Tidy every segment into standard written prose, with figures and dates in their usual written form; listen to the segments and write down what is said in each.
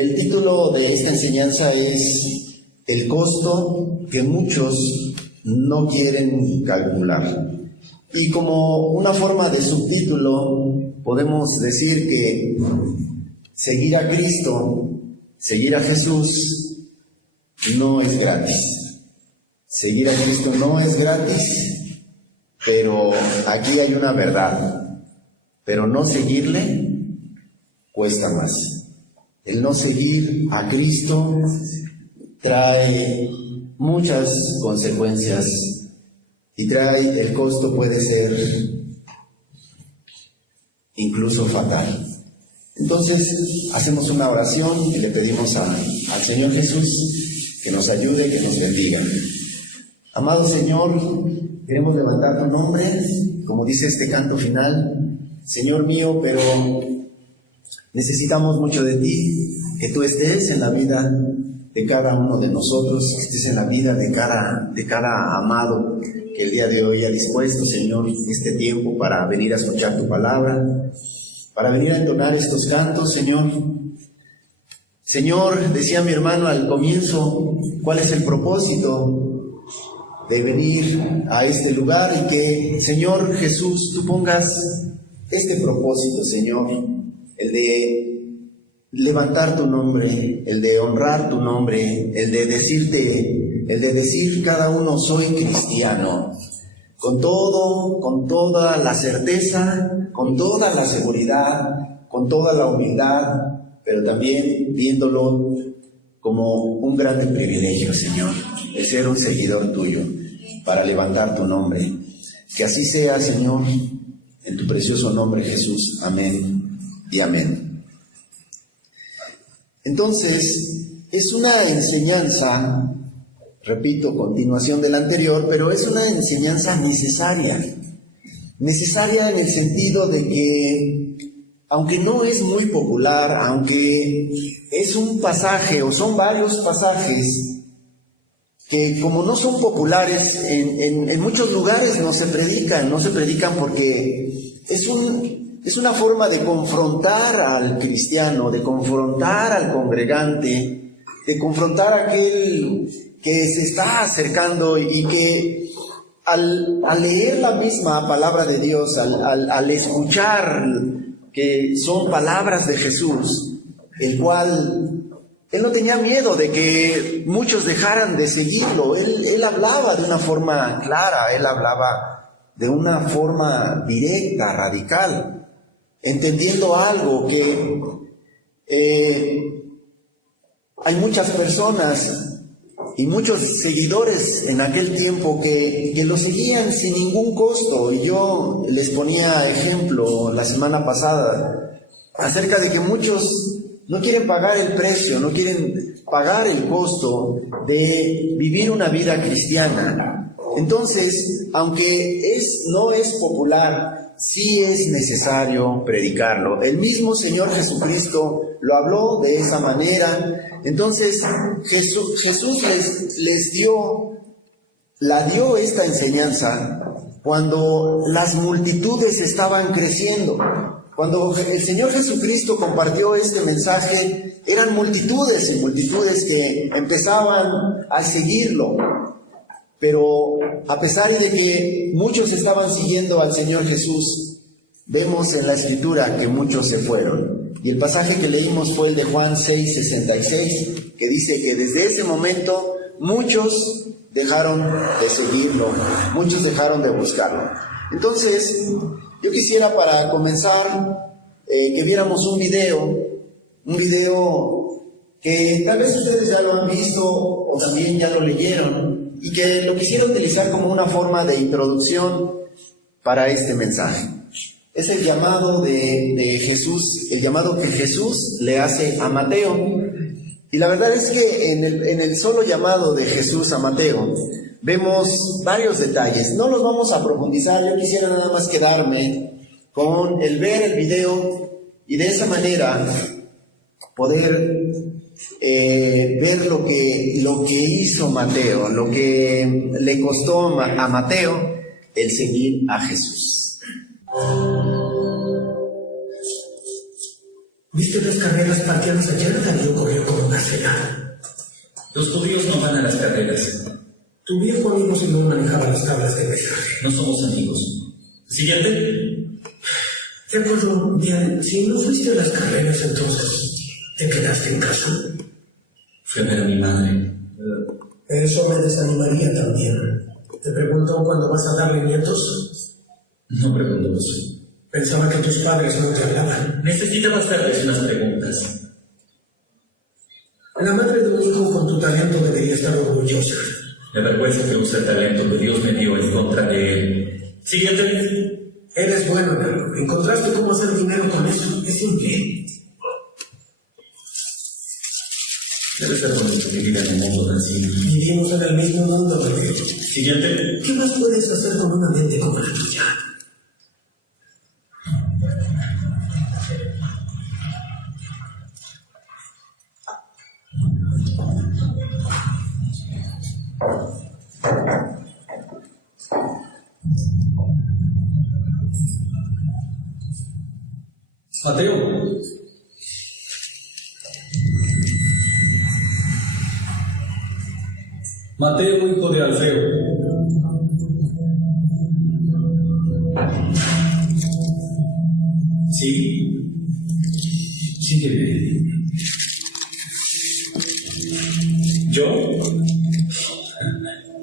El título de esta enseñanza es El costo que muchos no quieren calcular. Y como una forma de subtítulo podemos decir que seguir a Cristo, seguir a Jesús, no es gratis. Seguir a Cristo no es gratis, pero aquí hay una verdad. Pero no seguirle cuesta más. El no seguir a Cristo trae muchas consecuencias y el costo puede ser incluso fatal. Entonces hacemos una oración y le pedimos al Señor Jesús que nos ayude, que nos bendiga. Amado Señor, queremos levantar tu nombre, como dice este canto final, Señor mío, pero necesitamos mucho de ti, que tú estés en la vida de cada uno de nosotros, que estés en la vida de cada amado que el día de hoy ha dispuesto, Señor, este tiempo para venir a escuchar tu palabra, para venir a entonar estos cantos, Señor. Señor, decía mi hermano al comienzo, ¿cuál es el propósito de venir a este lugar? Y que, Señor Jesús, tú pongas este propósito, Señor, el de levantar tu nombre, el de honrar tu nombre, el de decir cada uno soy cristiano, con toda la certeza, con toda la seguridad, con toda la humildad, pero también viéndolo como un grande privilegio, Señor, el ser un seguidor tuyo, para levantar tu nombre. Que así sea, Señor, en tu precioso nombre, Jesús. Amén y amén. Entonces, es una enseñanza, repito, continuación de la anterior, pero es una enseñanza necesaria. Necesaria en el sentido de que, aunque no es muy popular, aunque es un pasaje o son varios pasajes que como no son populares, en muchos lugares no se predican porque es una forma de confrontar al cristiano, de confrontar al congregante, de confrontar a aquel que se está acercando y que al leer la misma palabra de Dios, al escuchar que son palabras de Jesús, el cual él no tenía miedo de que muchos dejaran de seguirlo. Él hablaba de una forma clara, él hablaba de una forma directa, radical, entendiendo algo que hay muchas personas y muchos seguidores en aquel tiempo que lo seguían sin ningún costo. Y yo les ponía ejemplo la semana pasada acerca de que muchos no quieren pagar el precio, no quieren pagar el costo de vivir una vida cristiana. Entonces, aunque no es popular, sí es necesario predicarlo. El mismo Señor Jesucristo lo habló de esa manera. Entonces, Jesús les dio esta enseñanza cuando las multitudes estaban creciendo. Cuando el Señor Jesucristo compartió este mensaje, eran multitudes y multitudes que empezaban a seguirlo. Pero a pesar de que muchos estaban siguiendo al Señor Jesús, vemos en la Escritura que muchos se fueron. Y el pasaje que leímos fue el de Juan 6:66, que dice que desde ese momento muchos dejaron de seguirlo, muchos dejaron de buscarlo. Entonces, yo quisiera para comenzar que viéramos un video que tal vez ustedes ya lo han visto o también ya lo leyeron y que lo quisiera utilizar como una forma de introducción para este mensaje. Es el llamado de Jesús, el llamado que Jesús le hace a Mateo. Y la verdad es que en el solo llamado de Jesús a Mateo vemos varios detalles. No los vamos a profundizar, yo quisiera nada más quedarme con el ver el video y de esa manera poder ver lo que hizo Mateo, lo que le costó a Mateo el seguir a Jesús. ¿Viste las carreras parqueadas ayer? Darío corrió como una cena. Los judíos no van a las carreras. Tu viejo amigo sí no manejaba las tablas de pesaje. No somos amigos. Siguiente. De acuerdo, bien. Si no fuiste a las carreras, entonces, ¿te quedaste en casa? Fui a ver a mi madre. Eso me desanimaría también. ¿Te preguntó cuándo vas a darle nietos? No pregunto eso. Pensaba que tus padres no te hablaban. Necesitaba hacerles unas preguntas. La madre de un hijo con tu talento debería estar orgullosa. Me avergüenza que use el talento que Dios me dio en contra de él. Siguiente. Eres bueno, Darío. ¿Encontraste cómo hacer dinero con eso? Es simple. Debe ser bonito vivir en un mundo tan simple. Vivimos en el mismo mundo, Darío. Siguiente. ¿Qué más puedes hacer con una mente como la tuya? Mateo. Mateo, hijo de Alfeo. ¿Sí? Sígueme. ¿Yo?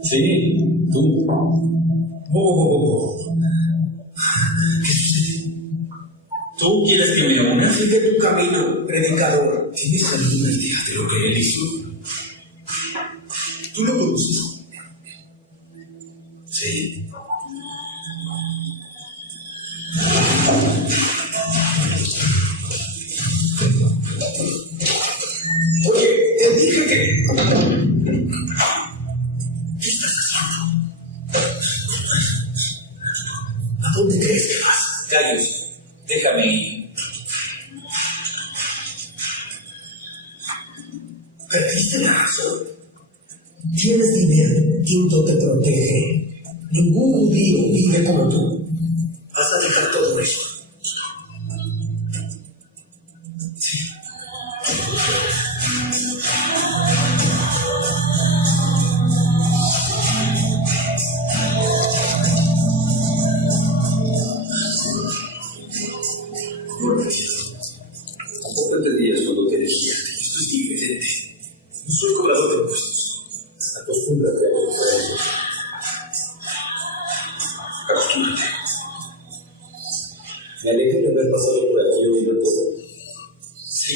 Sí, tú. ¿Tú quieres que me una? Sigue tu camino, predicador. ¿Tienes alguna idea de lo que él hizo? ¿Tú lo conoces? Sí. Oye, te dije que... ¿Qué estás haciendo? ¿A dónde crees que vas? Carius, déjame ir. Perdiste la razón. Tienes dinero, Quinto te protege. Ningún judío vive como tú. Vas a dejar todo eso. Sí. Tampoco entendías cuando te decía. Esto es diferente. No soy cobrador de impuestos. Acostúmbrate a eso. Acostúmbrate. Me alegro de haber pasado por aquí y oído todo. Sí.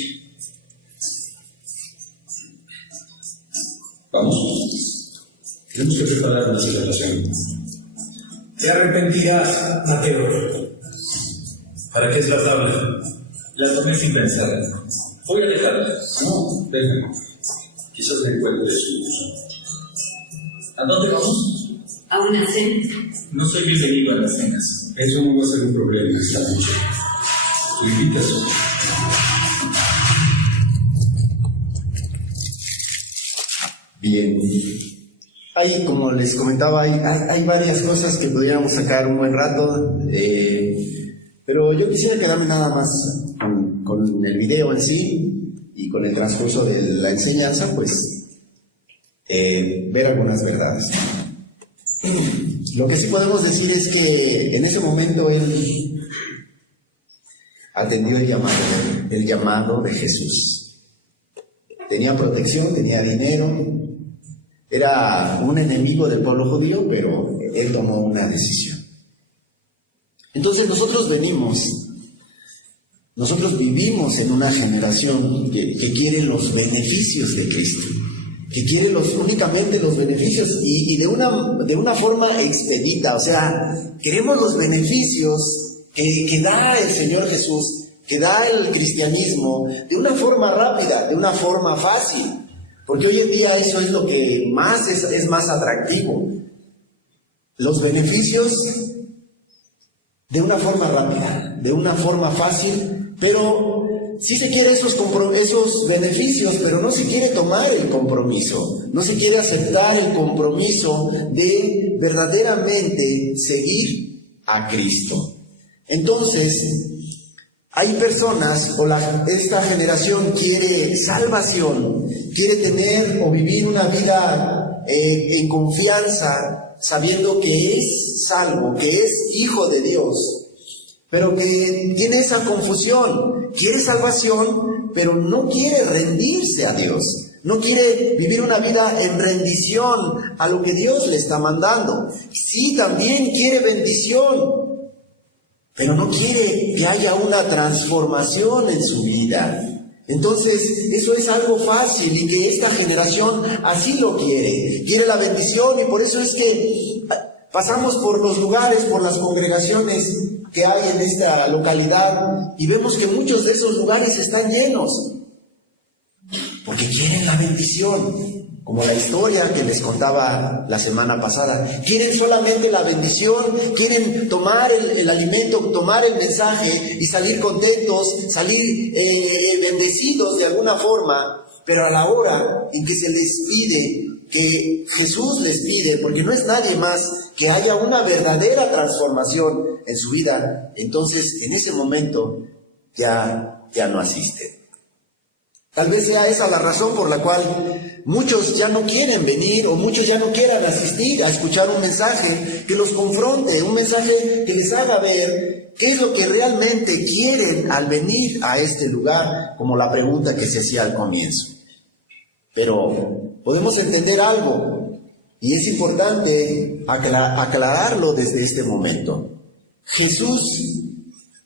Vamos. Tenemos que preparar una celebración. Te arrepentirás, Mateo. ¿Para qué es la tabla? La tomé sin pensar. Voy a dejarla. No, déjame. Quizás me encuentre su uso. ¿A dónde vamos? ¿A una cena? No soy bienvenido a las cenas. Eso no va a ser un problema esta noche. ¿Tú invitas? Bien. Hay, como les comentaba, hay varias cosas que pudiéramos sacar un buen rato, pero yo quisiera quedarme nada más con el video en sí y con el transcurso de la enseñanza, pues ver algunas verdades. Lo que sí podemos decir es que en ese momento él atendió el llamado de Jesús. Tenía protección, tenía dinero, era un enemigo del pueblo judío, pero él tomó una decisión. Entonces nosotros vivimos en una generación que quiere los beneficios de Cristo, que quiere únicamente los beneficios y de una forma expedita, o sea, queremos los beneficios que da el Señor Jesús, que da el cristianismo, de una forma rápida, de una forma fácil. Porque hoy en día eso es lo que más es más atractivo. Los beneficios de una forma rápida, de una forma fácil, pero sí se quiere esos beneficios, pero no se quiere tomar el compromiso, no se quiere aceptar el compromiso de verdaderamente seguir a Cristo. Entonces, Hay personas, esta generación quiere salvación, quiere tener o vivir una vida en confianza, sabiendo que es salvo, que es hijo de Dios, pero que tiene esa confusión, quiere salvación, pero no quiere rendirse a Dios, no quiere vivir una vida en rendición a lo que Dios le está mandando. Sí, también quiere bendición, pero no quiere que haya una transformación en su vida. Entonces, eso es algo fácil y que esta generación así lo quiere. Quiere la bendición, y por eso es que pasamos por los lugares, por las congregaciones que hay en esta localidad, y vemos que muchos de esos lugares están llenos, porque quieren la bendición. Como la historia que les contaba la semana pasada. Quieren solamente la bendición, quieren tomar el alimento, tomar el mensaje y salir contentos, salir bendecidos de alguna forma, pero a la hora en que se les pide, que Jesús les pide, porque no es nadie más, que haya una verdadera transformación en su vida, entonces en ese momento ya no asisten. Tal vez sea esa la razón por la cual muchos ya no quieren venir, o muchos ya no quieran asistir a escuchar un mensaje que los confronte, un mensaje que les haga ver qué es lo que realmente quieren al venir a este lugar, como la pregunta que se hacía al comienzo. Pero podemos entender algo, y es importante aclararlo desde este momento. Jesús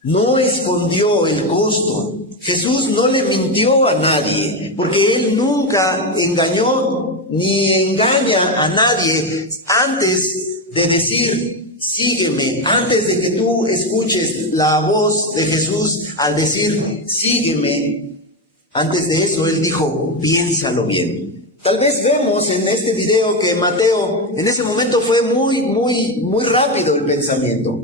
no escondió el costo. Jesús no le mintió a nadie, porque Él nunca engañó ni engaña a nadie antes de decir, sígueme, antes de que tú escuches la voz de Jesús al decir, sígueme. Antes de eso Él dijo, piénsalo bien. Tal vez vemos en este video que Mateo, en ese momento fue muy rápido el pensamiento,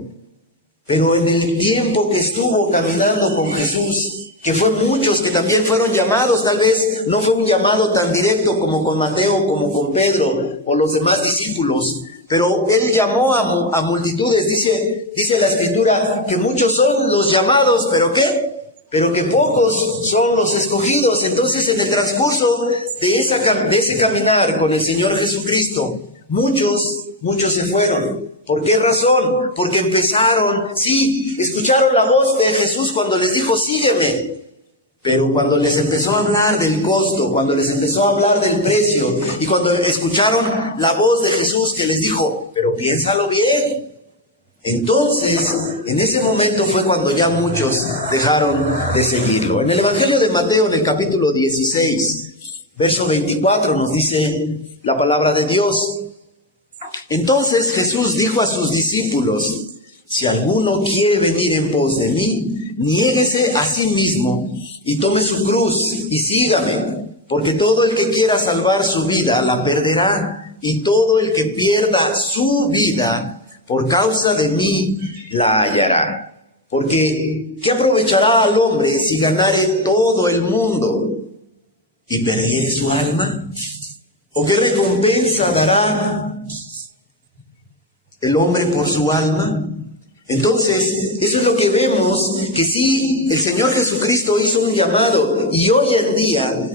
pero en el tiempo que estuvo caminando con Jesús, que fue muchos que también fueron llamados, tal vez no fue un llamado tan directo como con Mateo, como con Pedro o los demás discípulos, pero Él llamó a multitudes. Dice la Escritura que muchos son los llamados, ¿pero qué? Pero que pocos son los escogidos. Entonces, en el transcurso de ese caminar con el Señor Jesucristo, muchos se fueron. ¿Por qué razón? Porque escucharon la voz de Jesús cuando les dijo, sígueme. Pero cuando les empezó a hablar del costo, cuando les empezó a hablar del precio, y cuando escucharon la voz de Jesús que les dijo, pero piénsalo bien, entonces, en ese momento fue cuando ya muchos dejaron de seguirlo. En el Evangelio de Mateo, en el capítulo 16, verso 24, nos dice la palabra de Dios. Entonces Jesús dijo a sus discípulos, si alguno quiere venir en pos de mí, niéguese a sí mismo y tome su cruz y sígame, porque todo el que quiera salvar su vida la perderá, y todo el que pierda su vida por causa de mí la hallará. Porque ¿qué aprovechará al hombre si ganare todo el mundo y perdiere su alma? ¿O qué recompensa dará el hombre por su alma? Entonces, eso es lo que vemos, que sí, el Señor Jesucristo hizo un llamado, y hoy en día,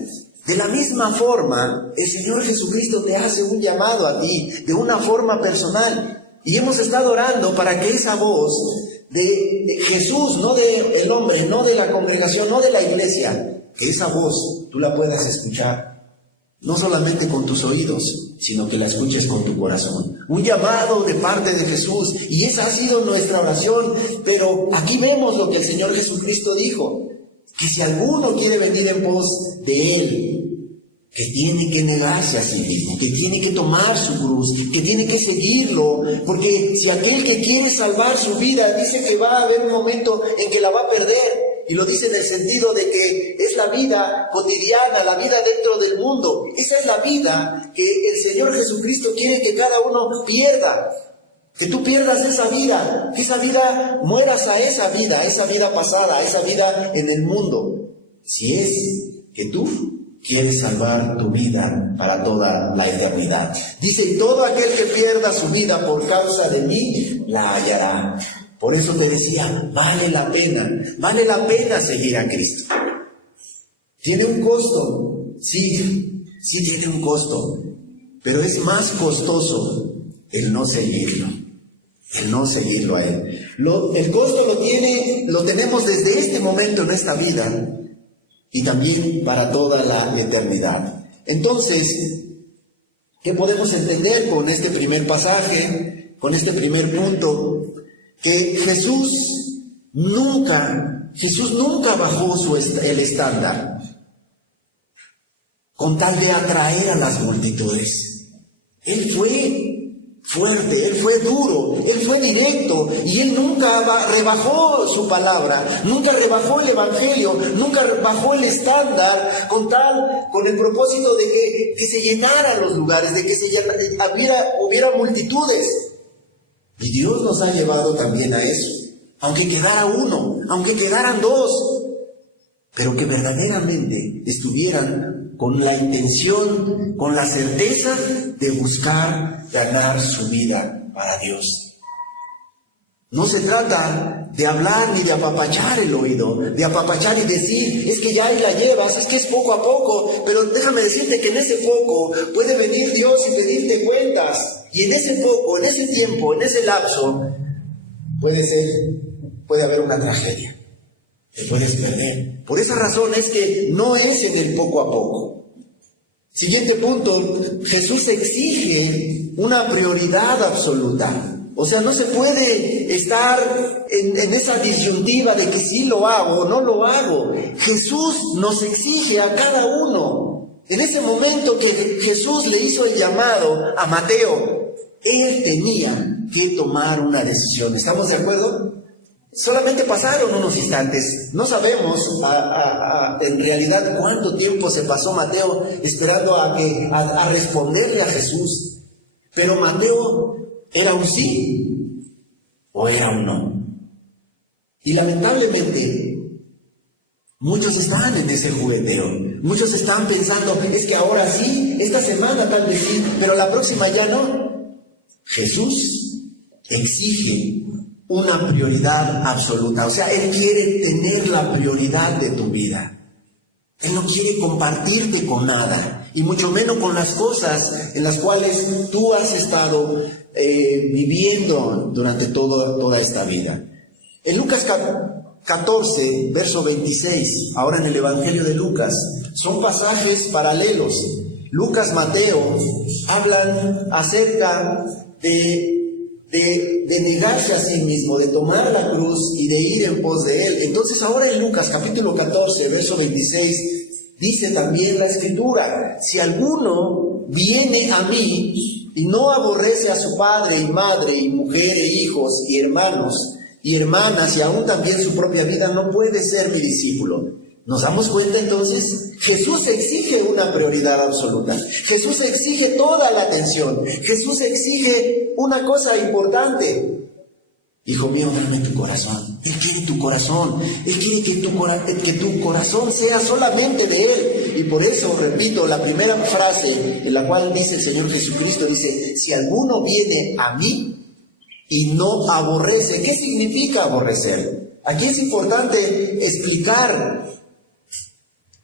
de la misma forma, el Señor Jesucristo te hace un llamado a ti, de una forma personal. Y hemos estado orando para que esa voz de Jesús, no del hombre, no de la congregación, no de la iglesia, que esa voz tú la puedas escuchar, no solamente con tus oídos, sino que la escuches con tu corazón. Un llamado de parte de Jesús, y esa ha sido nuestra oración. Pero aquí vemos lo que el Señor Jesucristo dijo, que si alguno quiere venir en pos de Él, que tiene que negarse a sí mismo, que tiene que tomar su cruz, que tiene que seguirlo, porque si aquel que quiere salvar su vida dice que va a haber un momento en que la va a perder, y lo dice en el sentido de que es la vida cotidiana, la vida dentro del mundo. Esa es la vida que el Señor Jesucristo quiere que cada uno pierda, que tú pierdas esa vida, que esa vida mueras a esa vida pasada, a esa vida en el mundo, si es que tú quieres salvar tu vida para toda la eternidad. Dice, todo aquel que pierda su vida por causa de mí, la hallará. Por eso te decía, vale la pena seguir a Cristo. ¿Tiene un costo? Sí tiene un costo, pero es más costoso el no seguirlo a Él. El costo lo tenemos desde este momento en esta vida y también para toda la eternidad. Entonces, ¿qué podemos entender con este primer pasaje, con este primer punto? Que Jesús nunca bajó el estándar con tal de atraer a las multitudes. Él fue fuerte, Él fue duro, Él fue directo, y Él nunca rebajó su palabra, nunca rebajó el evangelio, nunca bajó el estándar con el propósito de que se llenaran los lugares, de que hubiera multitudes. Y Dios nos ha llevado también a eso, aunque quedara uno, aunque quedaran dos, pero que verdaderamente estuvieran con la intención, con la certeza de buscar ganar su vida para Dios. No se trata de hablar ni de apapachar el oído, de apapachar y decir, es que ya ahí la llevas, es que es poco a poco, pero déjame decirte que en ese poco puede venir Dios y pedirte cuentas. Y en ese poco, en ese tiempo, en ese lapso, puede haber una tragedia. Te puedes perder. Por esa razón es que no es en el poco a poco. Siguiente punto, Jesús exige una prioridad absoluta. O sea, no se puede estar en esa disyuntiva de que sí lo hago o no lo hago. Jesús nos exige a cada uno. En ese momento que Jesús le hizo el llamado a Mateo, él tenía que tomar una decisión. ¿Estamos de acuerdo? Solamente pasaron unos instantes. No sabemos en realidad cuánto tiempo se pasó Mateo esperando a responderle a Jesús. Pero Mateo era un sí o era un no. Y lamentablemente muchos están en ese jugueteo. Muchos están pensando, es que ahora sí, esta semana tal vez sí, pero la próxima ya no. Jesús exige una prioridad absoluta. O sea, Él quiere tener la prioridad de tu vida. Él no quiere compartirte con nada, y mucho menos con las cosas en las cuales tú has estado viviendo durante toda esta vida. En Lucas 14, verso 26, ahora en el Evangelio de Lucas, son pasajes paralelos. Lucas, Mateo, hablan acerca de negarse a sí mismo, de tomar la cruz y de ir en pos de Él. Entonces ahora en Lucas capítulo 14, verso 26, dice también la Escritura, si alguno viene a mí y no aborrece a su padre y madre y mujer e hijos y hermanos y hermanas y aún también su propia vida, no puede ser mi discípulo. ¿Nos damos cuenta entonces? Jesús exige una prioridad absoluta. Jesús exige toda la atención. Jesús exige una cosa importante. Hijo mío, dame tu corazón. Él quiere tu corazón. Él quiere que tu corazón sea solamente de Él. Y por eso, repito, la primera frase en la cual dice el Señor Jesucristo, dice, si alguno viene a mí y no aborrece. ¿Qué significa aborrecer? Aquí es importante explicar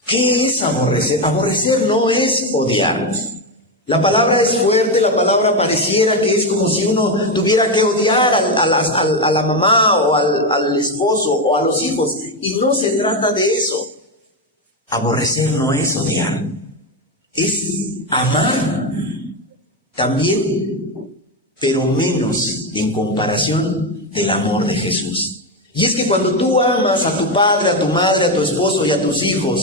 ¿qué es aborrecer? Aborrecer no es odiar. La palabra es fuerte, la palabra pareciera que es como si uno tuviera que odiar a la mamá o al esposo o a los hijos. Y no se trata de eso. Aborrecer no es odiar. Es amar también, pero menos en comparación del amor de Jesús. Y es que cuando tú amas a tu padre, a tu madre, a tu esposo y a tus hijos,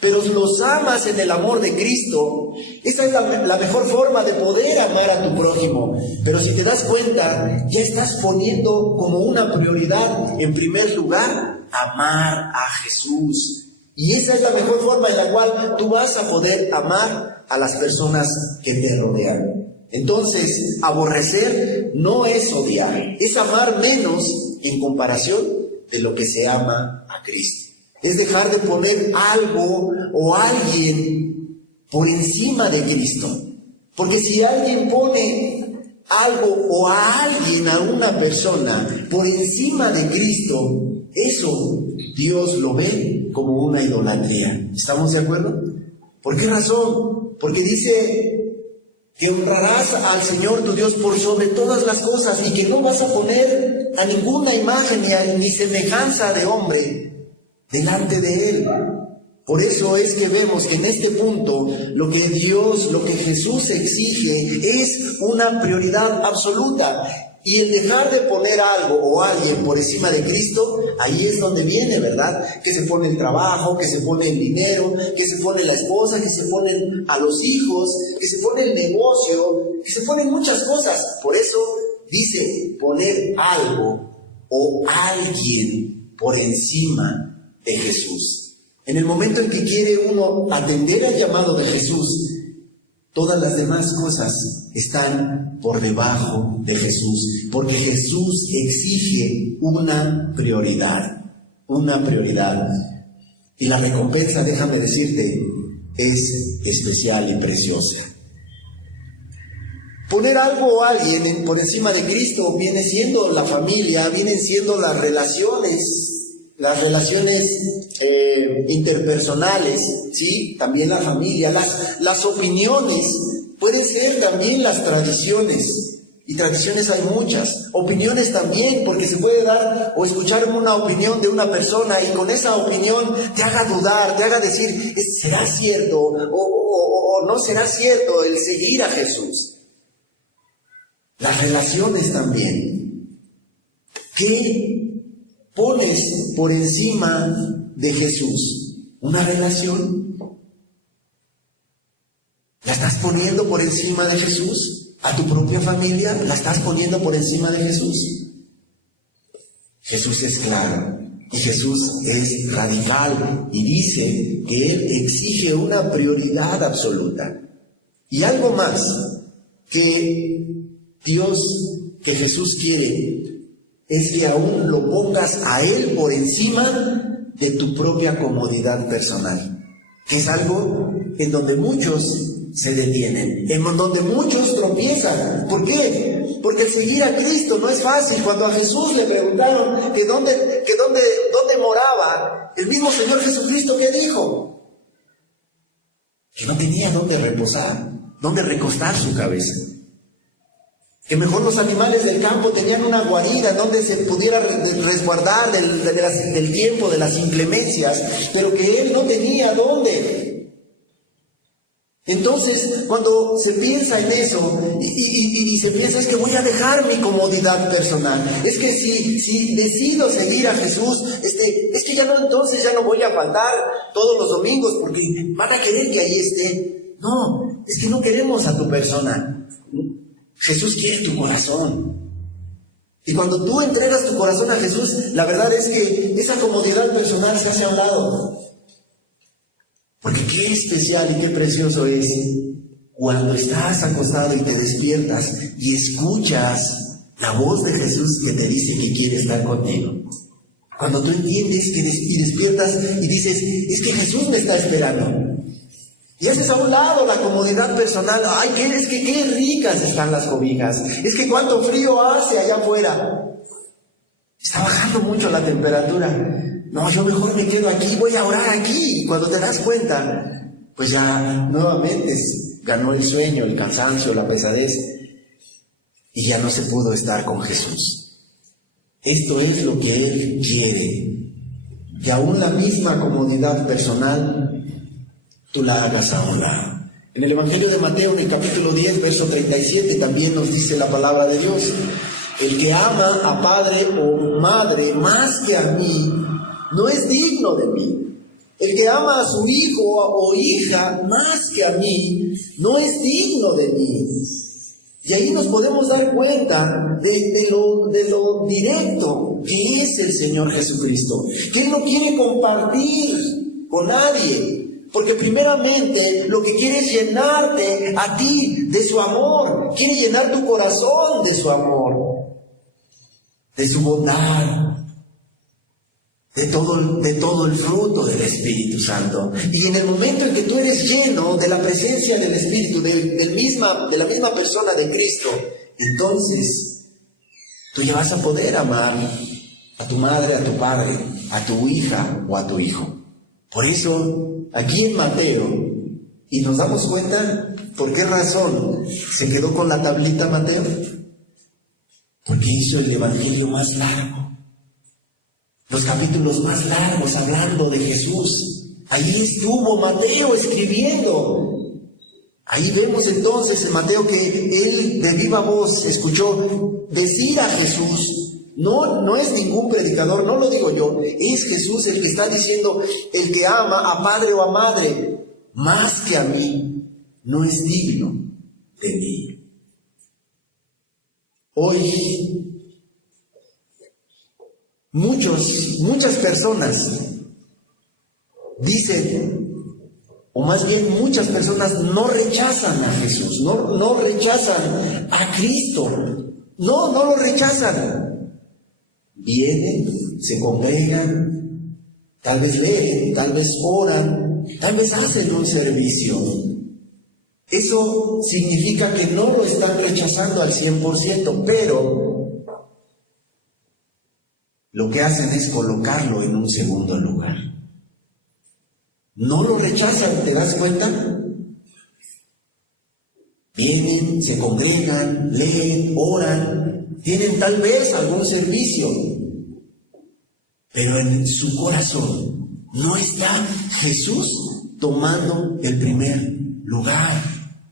pero los amas en el amor de Cristo, esa es la mejor forma de poder amar a tu prójimo. Pero si te das cuenta, ya estás poniendo como una prioridad, en primer lugar, amar a Jesús. Y esa es la mejor forma en la cual tú vas a poder amar a las personas que te rodean. Entonces, aborrecer no es odiar, es amar menos en comparación de lo que se ama a Cristo. Es dejar de poner algo o alguien por encima de Cristo. Porque si alguien pone algo o a alguien, a una persona, por encima de Cristo, eso Dios lo ve como una idolatría. ¿Estamos de acuerdo? ¿Por qué razón? Porque dice que honrarás al Señor tu Dios por sobre todas las cosas y que no vas a poner a ninguna imagen ni semejanza de hombre delante de Él. Por eso es que vemos que en este punto lo que Jesús exige es una prioridad absoluta. Y el dejar de poner algo o alguien por encima de Cristo, ahí es donde viene, ¿verdad? Que se pone el trabajo, que se pone el dinero, que se pone la esposa, que se ponen a los hijos, que se pone el negocio, que se ponen muchas cosas. Por eso dice poner algo o alguien por encima de Jesús. En el momento en que quiere uno atender al llamado de Jesús, todas las demás cosas están por debajo de Jesús, porque Jesús exige una prioridad. Y la recompensa, déjame decirte, es especial y preciosa. Poner algo o alguien por encima de Cristo viene siendo la familia, vienen siendo las relaciones interpersonales, ¿sí? También la familia, las opiniones, pueden ser también las tradiciones, y tradiciones hay muchas, opiniones también, porque se puede dar o escuchar una opinión de una persona y con esa opinión te haga dudar, te haga decir, ¿será cierto o no será cierto el seguir a Jesús? Las relaciones también. ¿Qué pones por encima de Jesús? ¿Una relación? ¿La estás poniendo por encima de Jesús? ¿A tu propia familia la estás poniendo por encima de Jesús? Jesús es claro y Jesús es radical y dice que Él exige una prioridad absoluta. Y algo más que Jesús quiere es que aún lo pongas a Él por encima de tu propia comodidad personal, que es algo en donde muchos se detienen, en donde muchos tropiezan. ¿Por qué? Porque el seguir a Cristo no es fácil. Cuando a Jesús le preguntaron que dónde moraba, el mismo Señor Jesucristo, ¿qué dijo? Que no tenía dónde reposar, dónde recostar su cabeza. Que mejor los animales del campo tenían una guarida donde se pudiera resguardar del tiempo, de las inclemencias, pero que Él no tenía dónde. Entonces, cuando se piensa en eso y se piensa, es que voy a dejar mi comodidad personal, es que si decido seguir a Jesús, es que ya no voy a faltar todos los domingos porque van a querer que ahí esté. No, es que no queremos a tu persona. Jesús quiere tu corazón. Y cuando tú entregas tu corazón a Jesús, la verdad es que esa comodidad personal se hace a un lado. Porque qué especial y qué precioso es cuando estás acostado y te despiertas y escuchas la voz de Jesús que te dice que quiere estar contigo. Cuando tú entiendes y despiertas y dices, es que Jesús me está esperando. Y haces a un lado la comodidad personal. Ay, qué ricas están las cobijas. Es que cuánto frío hace allá afuera. Está bajando mucho la temperatura. No, yo mejor me quedo aquí, voy a orar aquí. Y cuando te das cuenta, pues ya nuevamente ganó el sueño, el cansancio, la pesadez. Y ya no se pudo estar con Jesús. Esto es lo que Él quiere. Y aún la misma comodidad personal, tú la hagas a un lado. En el Evangelio de Mateo, en el capítulo 10, verso 37, también nos dice la palabra de Dios: el que ama a padre o madre más que a mí, no es digno de mí. El que ama a su hijo o hija más que a mí, no es digno de mí. Y ahí nos podemos dar cuenta de lo directo que es el Señor Jesucristo, que Él no quiere compartir con nadie. Porque primeramente lo que quiere es llenarte a ti de su amor. Quiere llenar tu corazón de su amor, de su bondad, de todo el fruto del Espíritu Santo. Y en el momento en que tú eres lleno de la presencia del Espíritu, de la misma persona de Cristo, entonces tú ya vas a poder amar a tu madre, a tu padre, a tu hija o a tu hijo. Por eso, aquí en Mateo, y nos damos cuenta por qué razón se quedó con la tablita Mateo, porque hizo el evangelio más largo, los capítulos más largos hablando de Jesús. Ahí estuvo Mateo escribiendo. Ahí vemos entonces en Mateo que él de viva voz escuchó decir a Jesús. No es ningún predicador, no lo digo yo, es Jesús el que está diciendo: el que ama a padre o a madre más que a mí, no es digno de mí. Hoy, muchas personas dicen, o más bien muchas personas no rechazan a Jesús, no rechazan a Cristo, no lo rechazan. Vienen, se congregan, tal vez leen, tal vez oran, tal vez hacen un servicio. Eso significa que no lo están rechazando al 100%, pero lo que hacen es colocarlo en un segundo lugar. No lo rechazan, ¿te das cuenta? Vienen, se congregan, leen, oran, tienen tal vez algún servicio, pero en su corazón no está Jesús tomando el primer lugar.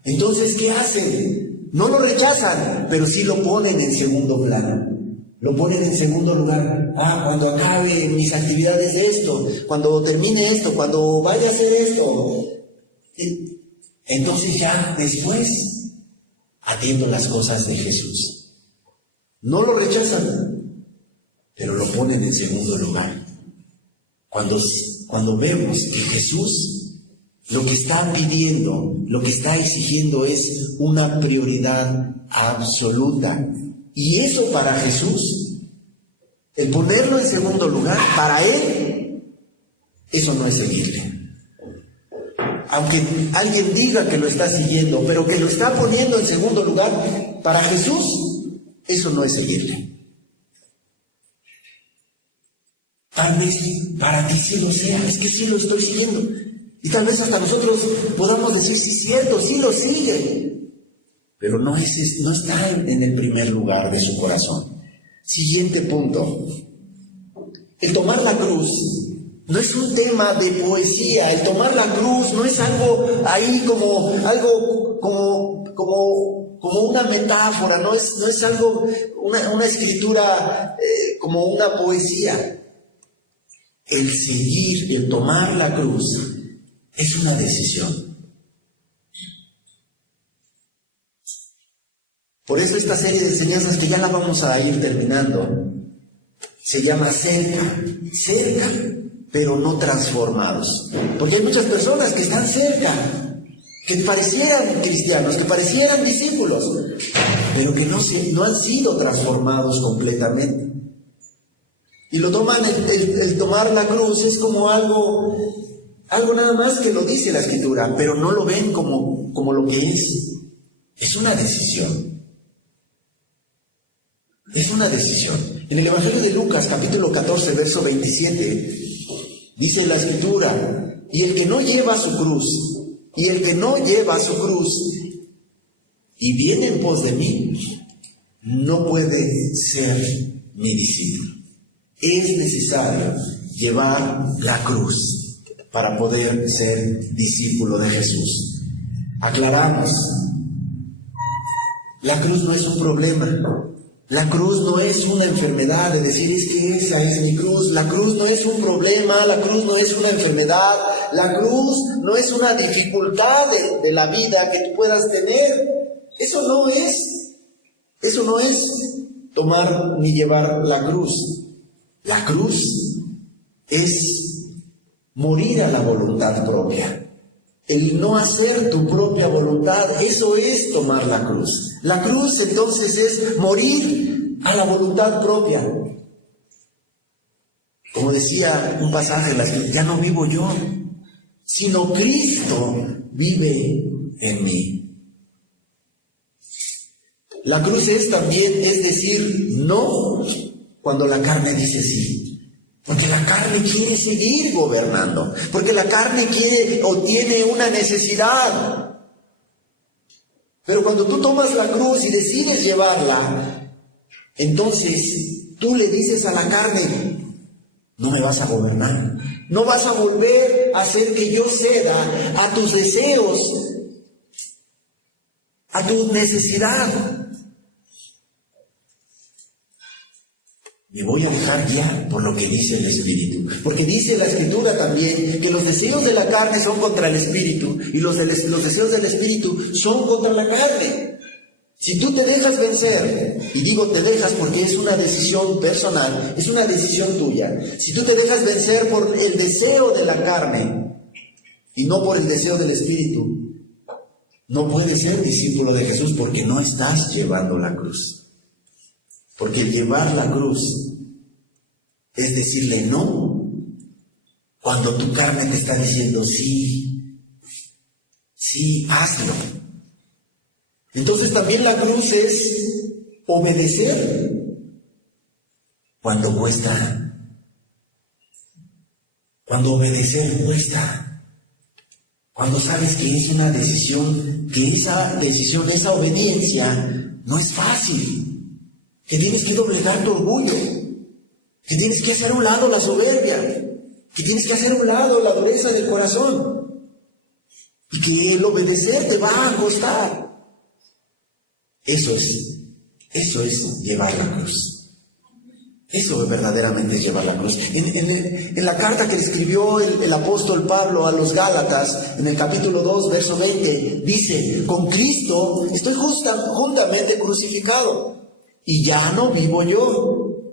Entonces, ¿qué hacen? No lo rechazan, pero sí lo ponen en segundo plano. Lo ponen en segundo lugar. Cuando acabe mis actividades de esto, cuando termine esto, cuando vaya a hacer esto. Entonces ya después atiendo las cosas de Jesús. No lo rechazan, pero lo ponen en segundo lugar. Cuando vemos que Jesús lo que está pidiendo, lo que está exigiendo es una prioridad absoluta. Y eso para Jesús, el ponerlo en segundo lugar, para Él, eso no es seguirle. Aunque alguien diga que lo está siguiendo, pero que lo está poniendo en segundo lugar, para Jesús, eso no es seguirle. Tal vez para ti sí lo sea, es que sí lo estoy siguiendo. Y tal vez hasta nosotros podamos decir, sí, cierto, sí lo sigue. Pero no está en el primer lugar de su corazón. Siguiente punto. El tomar la cruz no es un tema de poesía. El tomar la cruz no es algo ahí como una metáfora, no es algo, una escritura como una poesía. El seguir, el tomar la cruz es una decisión. Por eso esta serie de enseñanzas, que ya la vamos a ir terminando, se llama cerca, pero no transformados. Porque hay muchas personas que están cerca, que parecieran cristianos, que parecieran discípulos, pero que no han sido transformados completamente. Y lo toman, el tomar la cruz es como algo nada más que lo dice la Escritura, pero no lo ven como lo que es. Es una decisión. Es una decisión. En el Evangelio de Lucas, capítulo 14, verso 27, dice la Escritura: y el que no lleva su cruz, y viene en pos de mí, no puede ser mi discípulo. Es necesario llevar la cruz para poder ser discípulo de Jesús. Aclaramos, la cruz no es un problema. La cruz no es una enfermedad de decir, es que esa es mi cruz. La cruz no es un problema, la cruz no es una enfermedad, la cruz no es una dificultad de la vida que tú puedas tener. Eso no es tomar ni llevar la cruz. La cruz es morir a la voluntad propia. El no hacer tu propia voluntad, eso es tomar la cruz. La cruz entonces es morir a la voluntad propia. Como decía un pasaje, ya no vivo yo, sino Cristo vive en mí. La cruz también es decir no cuando la carne dice sí. Porque la carne quiere seguir gobernando. Porque la carne quiere o tiene una necesidad. Pero cuando tú tomas la cruz y decides llevarla, entonces tú le dices a la carne, no me vas a gobernar. No vas a volver a hacer que yo ceda a tus deseos, a tu necesidad. Me voy a dejar guiar por lo que dice el Espíritu. Porque dice la Escritura también que los deseos de la carne son contra el Espíritu y los deseos del Espíritu son contra la carne. Si tú te dejas vencer, y digo te dejas porque es una decisión personal, es una decisión tuya. Si tú te dejas vencer por el deseo de la carne y no por el deseo del Espíritu, no puedes ser discípulo de Jesús porque no estás llevando la cruz. Porque el llevar la cruz es decirle no cuando tu carne te está diciendo sí, sí, hazlo. Entonces también la cruz es obedecer cuando cuesta. Cuando obedecer cuesta. Cuando sabes que es una decisión, que esa decisión, esa obediencia no es fácil. Que tienes que doblegar tu orgullo, que tienes que hacer a un lado la soberbia, que tienes que hacer a un lado la dureza del corazón, y que el obedecer te va a costar. Eso es llevar la cruz. Eso verdaderamente es llevar la cruz. En la carta que le escribió el apóstol Pablo a los Gálatas, en el capítulo 2, verso 20, dice, con Cristo estoy juntamente crucificado. Y ya no vivo yo,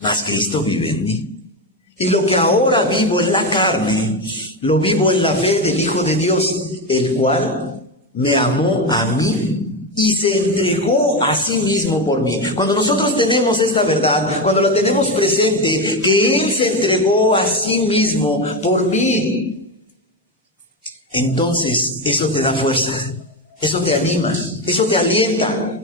mas Cristo vive en mí. Y lo que ahora vivo en la carne, lo vivo en la fe del Hijo de Dios, el cual me amó a mí y se entregó a sí mismo por mí. Cuando nosotros tenemos esta verdad, cuando la tenemos presente, que Él se entregó a sí mismo por mí, entonces eso te da fuerza, eso te anima, eso te alienta.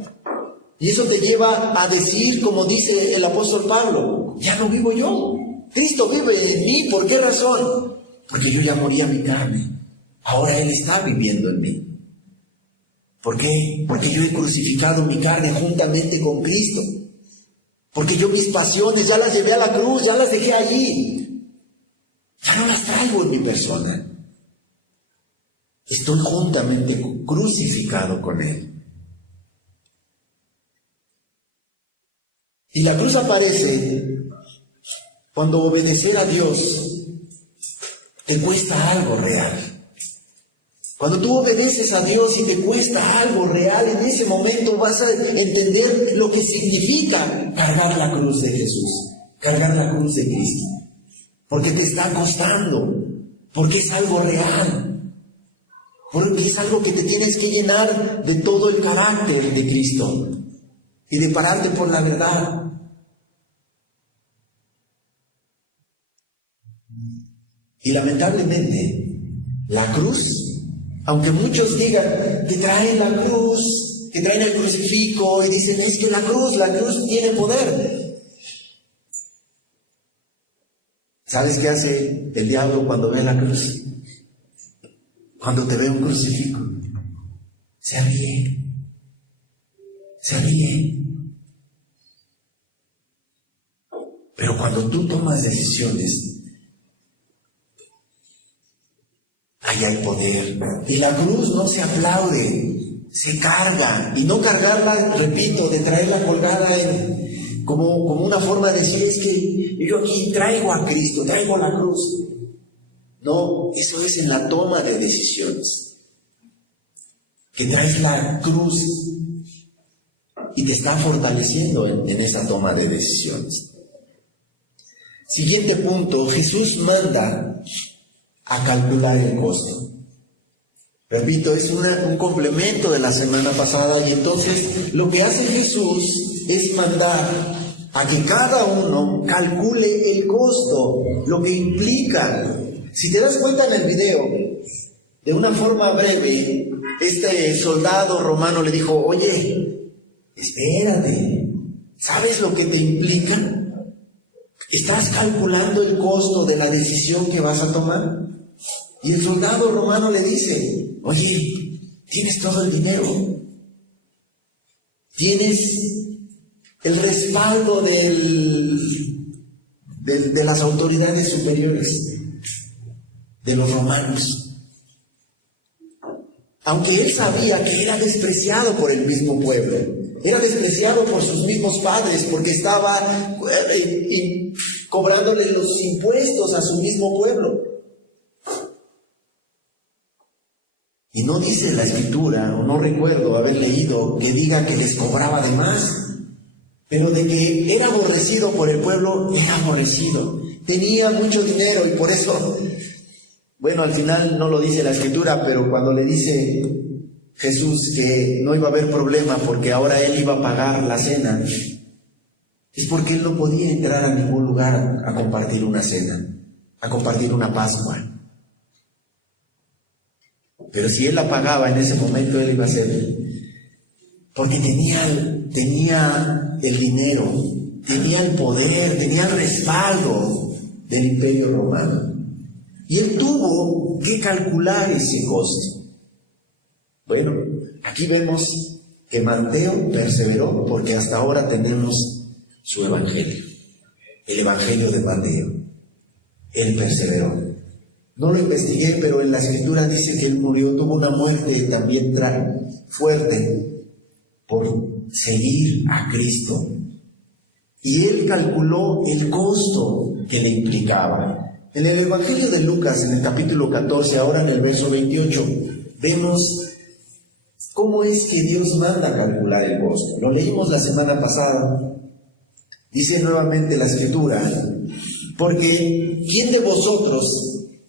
Y eso te lleva a decir, como dice el apóstol Pablo, ya no vivo yo, Cristo vive en mí. ¿Por qué razón? Porque yo ya morí a mi carne, ahora Él está viviendo en mí. ¿Por qué? Porque yo he crucificado mi carne juntamente con Cristo. Porque yo mis pasiones ya las llevé a la cruz, ya las dejé allí. Ya no las traigo en mi persona. Estoy juntamente crucificado con Él. Y la cruz aparece cuando obedecer a Dios te cuesta algo real. Cuando tú obedeces a Dios y te cuesta algo real, en ese momento vas a entender lo que significa cargar la cruz de Jesús, cargar la cruz de Cristo. Porque te está costando, porque es algo real, porque es algo que te tienes que llenar de todo el carácter de Cristo y de pararte por la verdad. Y lamentablemente, la cruz, aunque muchos digan que traen la cruz, que traen el crucifijo y dicen, es que la cruz tiene poder. ¿Sabes qué hace el diablo cuando ve la cruz? Cuando te ve un crucifijo, se ríe. Se ríe. Pero cuando tú tomas decisiones, ahí hay poder. Y la cruz no se aplaude, se carga. Y no cargarla, repito, de traerla colgada como una forma de decir, es que yo aquí traigo a Cristo, traigo la cruz. No, eso es en la toma de decisiones. Que traes la cruz y te está fortaleciendo en esa toma de decisiones. Siguiente punto, Jesús manda a calcular el costo. Repito, es un complemento de la semana pasada, y entonces lo que hace Jesús es mandar a que cada uno calcule el costo, lo que implica. Si te das cuenta en el video, de una forma breve, este soldado romano le dijo, oye, Espérate, ¿sabes lo que te implica? ¿Estás calculando el costo de la decisión que vas a tomar? Y el soldado romano le dice, oye, tienes todo el dinero, tienes el respaldo de las autoridades superiores, de los romanos. Aunque él sabía que era despreciado por el mismo pueblo, era despreciado por sus mismos padres, porque estaba cobrándole los impuestos a su mismo pueblo. Y no dice la escritura, o no recuerdo haber leído, que diga que les cobraba de más, pero de que era aborrecido por el pueblo, era aborrecido. Tenía mucho dinero y por eso, bueno, al final no lo dice la escritura, pero cuando le dice Jesús que no iba a haber problema porque ahora él iba a pagar la cena, es porque él no podía entrar a ningún lugar a compartir una cena, a compartir una Pascua. Pero si él la pagaba en ese momento, él iba a hacer, porque tenía el dinero, tenía el poder, tenía el respaldo del Imperio Romano. Y él tuvo que calcular ese costo. Bueno, aquí vemos que Mateo perseveró, porque hasta ahora tenemos su evangelio, el evangelio de Mateo. Él perseveró. No lo investigué, pero en la escritura dice que él murió, tuvo una muerte también fuerte por seguir a Cristo. Y él calculó el costo que le implicaba. En el Evangelio de Lucas, en el capítulo 14, ahora en el verso 28, vemos cómo es que Dios manda a calcular el costo. Lo leímos la semana pasada. Dice nuevamente la escritura, porque ¿quién de vosotros,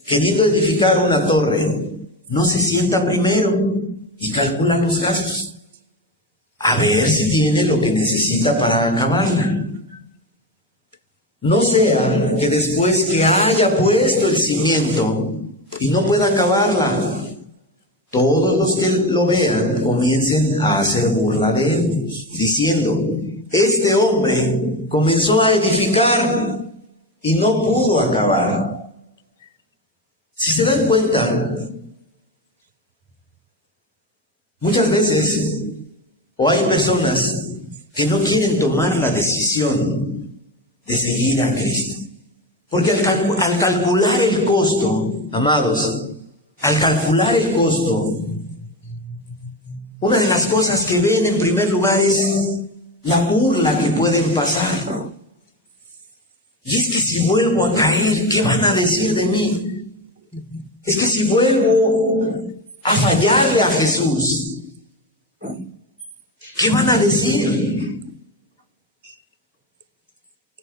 queriendo edificar una torre, no se sienta primero y calcula los gastos, a ver si tiene lo que necesita para acabarla? No sea que después que haya puesto el cimiento y no pueda acabarla, todos los que lo vean comiencen a hacer burla de él, diciendo, este hombre comenzó a edificar y no pudo acabar. Si se dan cuenta, muchas veces, o hay personas que no quieren tomar la decisión de seguir a Cristo. Porque al calcular el costo, amados, al calcular el costo, una de las cosas que ven en primer lugar es la burla que pueden pasar. Y es que si vuelvo a caer, ¿qué van a decir de mí? Es que si vuelvo a fallarle a Jesús, ¿qué van a decir?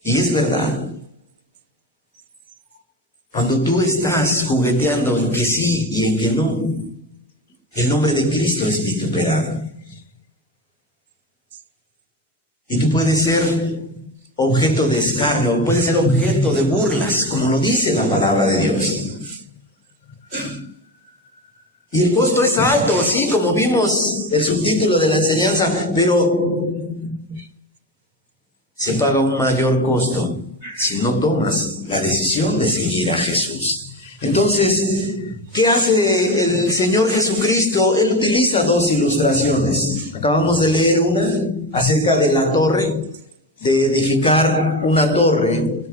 Y es verdad. Cuando tú estás jugueteando en que sí y en que no, el nombre de Cristo es vituperado. Y tú puedes ser objeto de escarnio, puedes ser objeto de burlas, como lo dice la palabra de Dios. Y el costo es alto, sí, como vimos el subtítulo de la enseñanza, pero se paga un mayor costo si no tomas la decisión de seguir a Jesús. Entonces, ¿qué hace el Señor Jesucristo? Él utiliza dos ilustraciones. Acabamos de leer una acerca de la torre, de edificar una torre.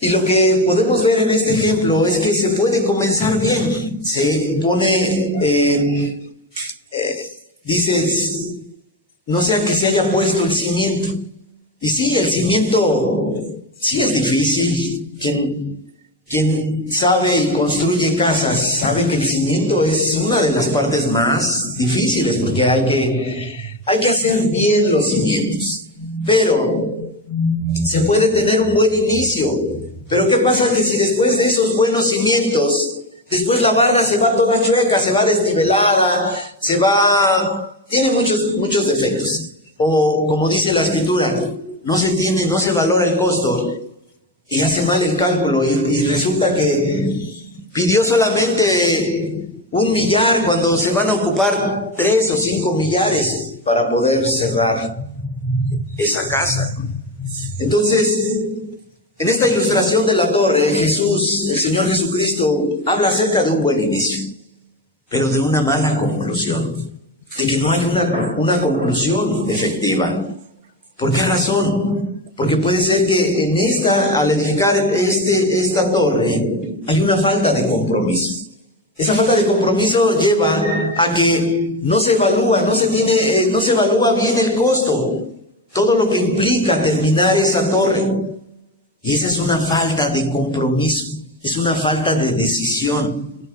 Y lo que podemos ver en este ejemplo es que se puede comenzar bien. Se pone, dices, no sea que se haya puesto el cimiento. Y sí, el cimiento sí es difícil. Quien sabe y construye casas sabe que el cimiento es una de las partes más difíciles, porque hay que hacer bien los cimientos. Pero se puede tener un buen inicio. Pero ¿qué pasa? Que si después de esos buenos cimientos, después la barra se va toda chueca, se va desnivelada, tiene muchos defectos. O como dice la escritura, no se valora el costo y hace mal el cálculo y resulta que pidió solamente 1 millar cuando se van a ocupar 3 o 5 millares para poder cerrar esa casa. Entonces, en esta ilustración de la torre, Jesús, el Señor Jesucristo, habla acerca de un buen inicio, pero de una mala conclusión, de que no hay una conclusión efectiva. ¿Por qué razón? Porque puede ser que al edificar esta torre hay una falta de compromiso. Esa falta de compromiso lleva a que no se evalúa bien el costo, todo lo que implica terminar esa torre. Y esa es una falta de compromiso, es una falta de decisión.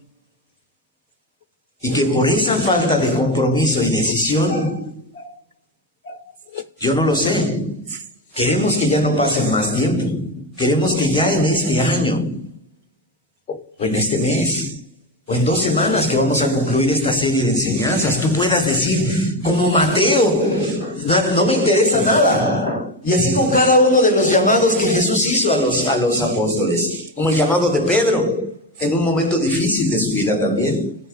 Y que por esa falta de compromiso y decisión, yo no lo sé, queremos que ya no pase más tiempo, queremos que ya en este año, o en este mes, o en 2 semanas que vamos a concluir esta serie de enseñanzas, tú puedas decir, como Mateo, no me interesa nada. Y así con cada uno de los llamados que Jesús hizo a los apóstoles, como el llamado de Pedro, en un momento difícil de su vida también.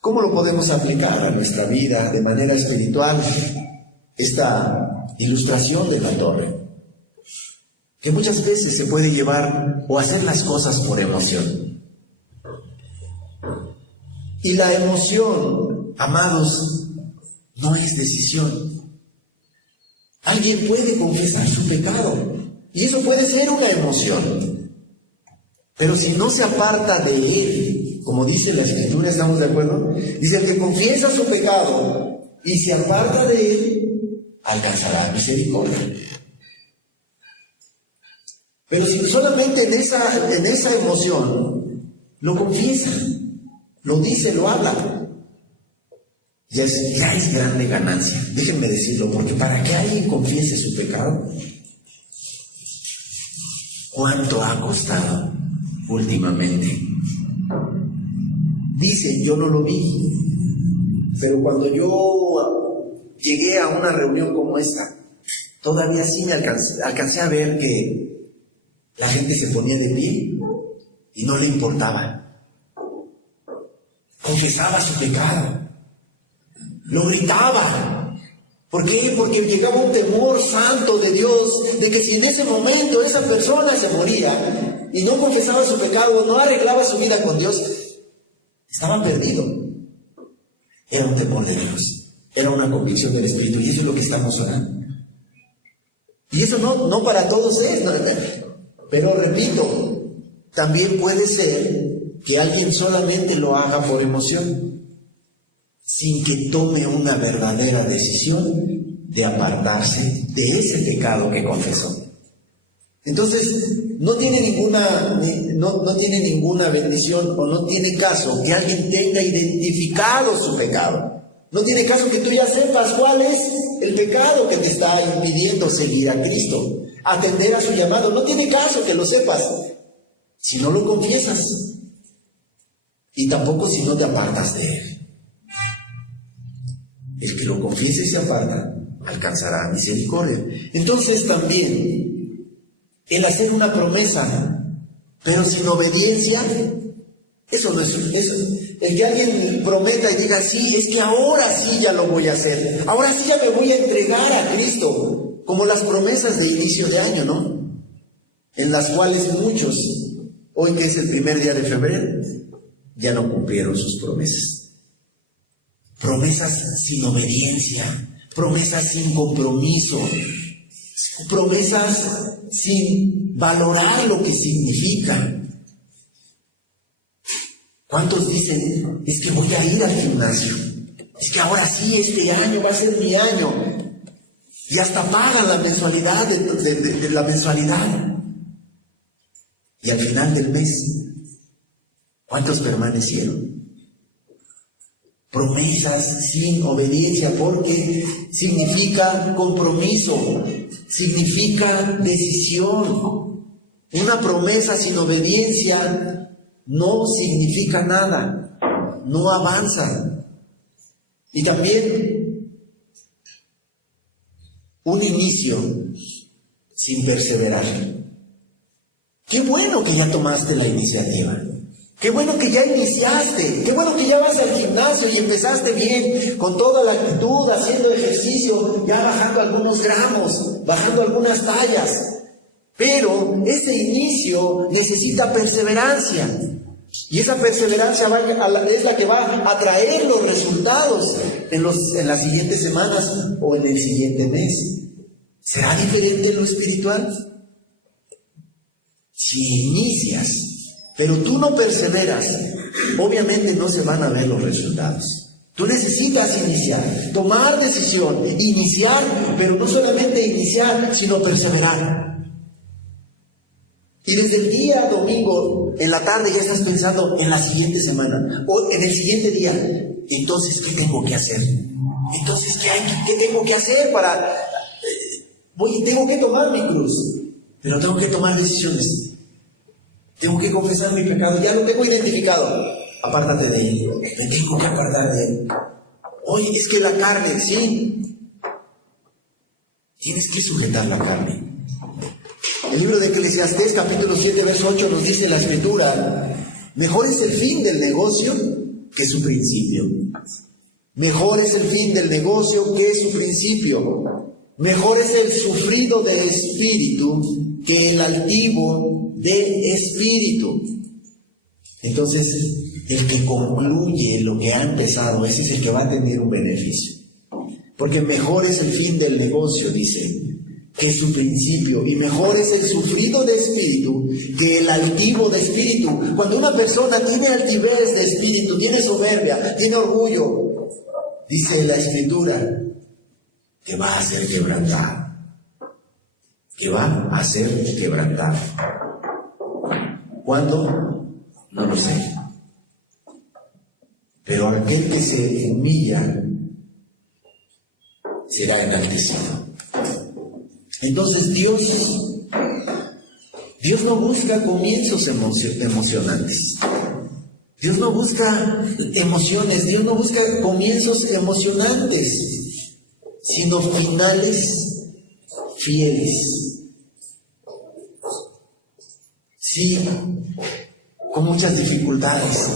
¿Cómo lo podemos aplicar a nuestra vida de manera espiritual? Esta ilustración de la torre, que muchas veces se puede llevar o hacer las cosas por emoción. Y la emoción, amados, no es decisión. Alguien puede confesar su pecado, y eso puede ser una emoción. Pero si no se aparta de él, como dice la Escritura, ¿estamos de acuerdo? Dice, el que confiesa su pecado y se aparta de él, alcanzará misericordia. Pero si solamente en esa emoción lo confiesa, lo dice, lo habla, ya es grande ganancia. Déjenme decirlo, porque para que alguien confiese su pecado, ¿cuánto ha costado últimamente? Dicen, yo no lo vi, pero cuando yo llegué a una reunión como esta, todavía sí me alcancé a ver que la gente se ponía de pie y no le importaba. Confesaba su pecado, lo gritaba. ¿Por qué? Porque llegaba un temor santo de Dios, de que si en ese momento esa persona se moría y no confesaba su pecado, no arreglaba su vida con Dios, estaba perdido. Era un temor de Dios, era una convicción del Espíritu, y eso es lo que estamos orando. Y eso no para todos es, ¿no? Pero repito, también puede ser que alguien solamente lo haga por emoción, sin que tome una verdadera decisión de apartarse de ese pecado que confesó. Entonces, no tiene ninguna bendición, o no tiene caso que alguien tenga identificado su pecado. No tiene caso que tú ya sepas cuál es el pecado que te está impidiendo seguir a Cristo, atender a su llamado. No tiene caso que lo sepas si no lo confiesas, y tampoco si no te apartas de él. El que lo confiese y se aparta alcanzará misericordia. Entonces también el hacer una promesa pero sin obediencia, eso no es eso. El que alguien prometa y diga, sí, es que ahora sí ya lo voy a hacer, ahora sí ya me voy a entregar a Cristo, como las promesas de inicio de año, ¿no? En las cuales muchos, hoy que es el primer día de febrero, ya no cumplieron sus promesas. Promesas sin obediencia, promesas sin compromiso, promesas sin valorar lo que significa. ¿Cuántos dicen, es que voy a ir al gimnasio? Es que ahora sí, este año va a ser mi año. Y hasta pagan la mensualidad de la mensualidad. Y al final del mes, ¿cuántos permanecieron? Promesas sin obediencia, porque significa compromiso, significa decisión. Una promesa sin obediencia no significa nada, no avanza. Y también un inicio sin perseverar. Qué bueno que ya tomaste la iniciativa. Qué bueno que ya iniciaste, qué bueno que ya vas al gimnasio y empezaste bien, con toda la actitud, haciendo ejercicio, ya bajando algunos gramos, bajando algunas tallas. Pero ese inicio necesita perseverancia. Y esa perseverancia es la que va a traer los resultados en las siguientes semanas o en el siguiente mes. ¿Será diferente en lo espiritual? Si inicias, pero tú no perseveras, obviamente no se van a ver los resultados. Tú necesitas iniciar, tomar decisión, iniciar, pero no solamente iniciar, sino perseverar. Y desde el día domingo, en la tarde, ya estás pensando en la siguiente semana, o en el siguiente día. Entonces, ¿qué tengo que hacer? Entonces, ¿qué tengo que hacer para... tengo que tomar mi cruz, pero tengo que tomar decisiones. Tengo que confesar mi pecado, ya lo tengo identificado. Apártate de él, me tengo que apartar de él. Oye, es que la carne, sí. Tienes que sujetar la carne. El libro de Eclesiastés, capítulo 7, verso 8, nos dice la Escritura: mejor es el fin del negocio que su principio. Mejor es el fin del negocio que su principio. Mejor es el sufrido de espíritu que el altivo de espíritu. Entonces, el que concluye lo que ha empezado, ese es el que va a tener un beneficio. Porque mejor es el fin del negocio, dice, que su principio. Y mejor es el sufrido de espíritu que el altivo de espíritu. Cuando una persona tiene altivez de espíritu, tiene soberbia, tiene orgullo, dice la Escritura, que va a ser quebrantado. Que va a ser quebrantado. ¿Cuándo? No lo sé. Pero aquel que se humilla será enaltecido. Entonces Dios no busca comienzos emocionantes. Dios no busca emociones, Dios no busca comienzos emocionantes, sino finales fieles. Sí, con muchas dificultades,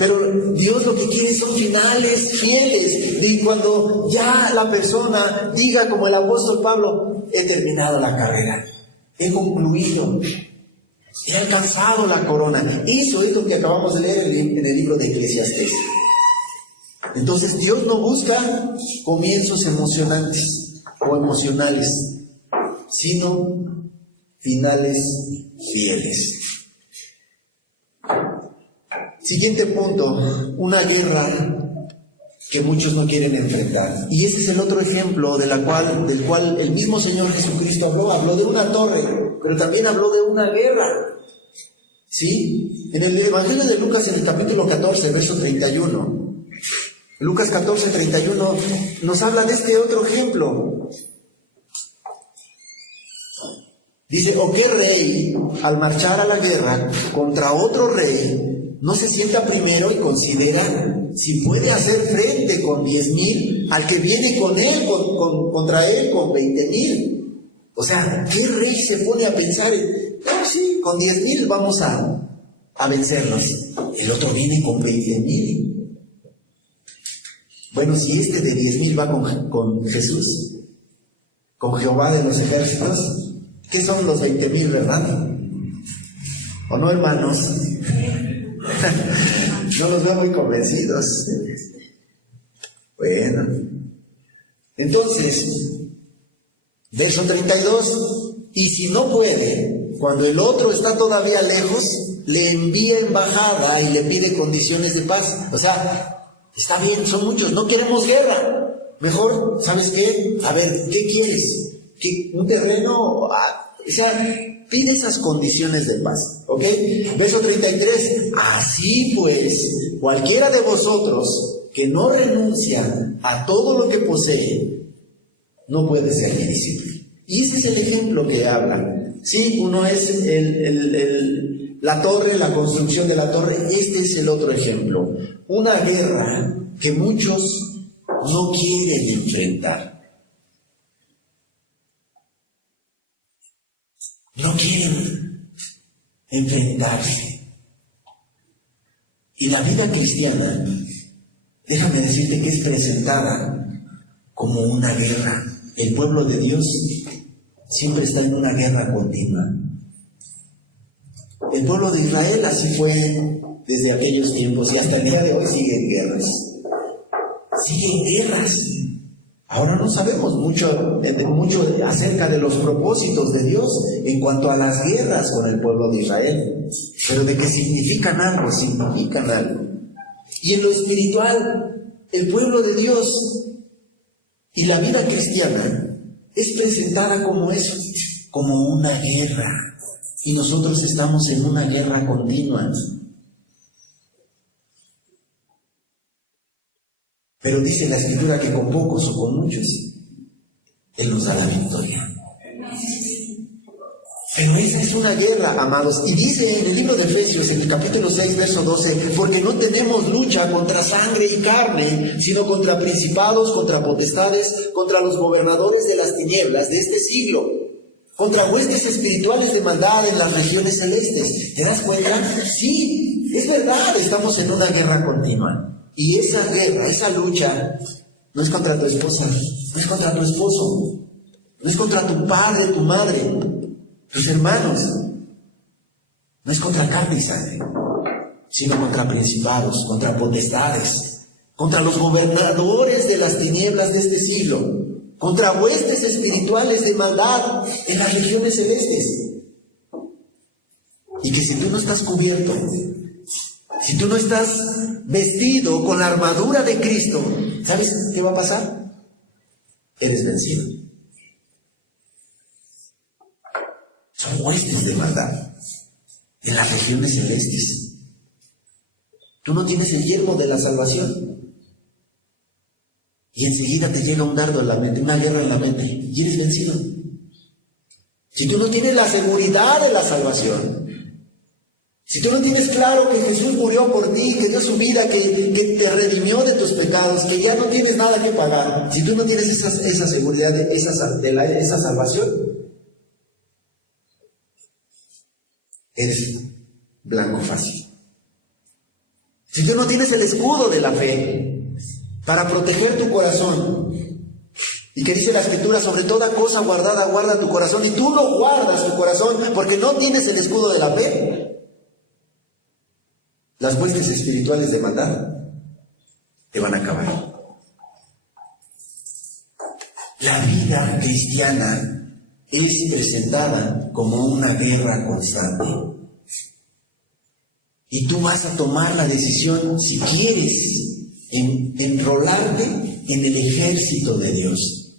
pero Dios lo que quiere son finales fieles. Y cuando ya la persona diga como el apóstol Pablo: he terminado la carrera, he concluido, he alcanzado la corona. Eso es lo que acabamos de leer en el libro de Eclesiastés. Entonces Dios no busca comienzos emocionantes o emocionales, sino finales fieles. Siguiente punto: una guerra que muchos no quieren enfrentar. Y ese es el otro ejemplo del cual el mismo Señor Jesucristo habló de una torre, pero también habló de una guerra. ¿Sí? En el Evangelio de Lucas, en el capítulo 14, verso 31, Lucas 14, 31, nos habla de este otro ejemplo. Dice: ¿o qué rey, al marchar a la guerra contra otro rey, no se sienta primero y considera si puede hacer frente con 10,000 al que viene con él, contra él con 20,000? O sea, ¿qué rey se pone a pensar sí, con 10,000 vamos a vencernos? El otro viene con 20,000. Bueno, si este de 10,000 va con Jesús, con Jehová de los ejércitos, ¿qué son los 20,000, verdad? ¿O no, hermanos? No los veo muy convencidos. Bueno, entonces, verso 32, y si no puede, cuando el otro está todavía lejos, le envía embajada y le pide condiciones de paz. O sea, está bien, son muchos, no queremos guerra. Mejor, ¿sabes qué? A ver, ¿qué quieres? ¿Un terreno? O sea, pide esas condiciones de paz, ¿ok? Verso 33, así pues, cualquiera de vosotros que no renuncia a todo lo que posee, no puede ser mi discípulo. Y ese es el ejemplo que habla. Sí, uno es la torre, la construcción de la torre. Este es el otro ejemplo. Una guerra que muchos no quieren enfrentar. No quieren enfrentarse. Y la vida cristiana, déjame decirte que es presentada como una guerra. El pueblo de Dios siempre está en una guerra continua. El pueblo de Israel así fue desde aquellos tiempos y hasta el día de hoy siguen guerras. Siguen guerras. Ahora no sabemos mucho acerca de los propósitos de Dios en cuanto a las guerras con el pueblo de Israel, pero de que significan algo. Y en lo espiritual, el pueblo de Dios y la vida cristiana es presentada como eso, como una guerra. Y nosotros estamos en una guerra continua. Pero dice la Escritura que con pocos o con muchos, Él nos da la victoria. Pero esa es una guerra, amados. Y dice en el libro de Efesios, en el capítulo 6, verso 12, porque no tenemos lucha contra sangre y carne, sino contra principados, contra potestades, contra los gobernadores de las tinieblas de este siglo, contra huestes espirituales de maldad en las regiones celestes. ¿Te das cuenta? Sí, es verdad, estamos en una guerra continua. Y esa guerra, esa lucha, no es contra tu esposa, no es contra tu esposo, no es contra tu padre, tu madre, tus hermanos, no es contra carne y sangre, sino contra principados, contra potestades, contra los gobernadores de las tinieblas de este siglo, contra huestes espirituales de maldad en las regiones celestes. Y que si tú no estás cubierto, si tú no estás vestido con la armadura de Cristo, ¿sabes qué va a pasar? Eres vencido. Son huestes de maldad en las regiones celestes. Tú no tienes el yelmo de la salvación y enseguida te llega un dardo en la mente, una guerra en la mente, y eres vencido. Si tú no tienes la seguridad de la salvación, si tú no tienes claro que Jesús murió por ti, que dio su vida, que te redimió de tus pecados, que ya no tienes nada que pagar, si tú no tienes esa seguridad de esa salvación, eres blanco fácil. Si tú no tienes el escudo de la fe para proteger tu corazón, y que dice la Escritura, sobre toda cosa guardada, guarda tu corazón, y tú no guardas tu corazón porque no tienes el escudo de la fe, las huestes espirituales de maldad te van a acabar. La vida cristiana es presentada como una guerra constante. Y tú vas a tomar la decisión, si quieres, enrolarte en el ejército de Dios.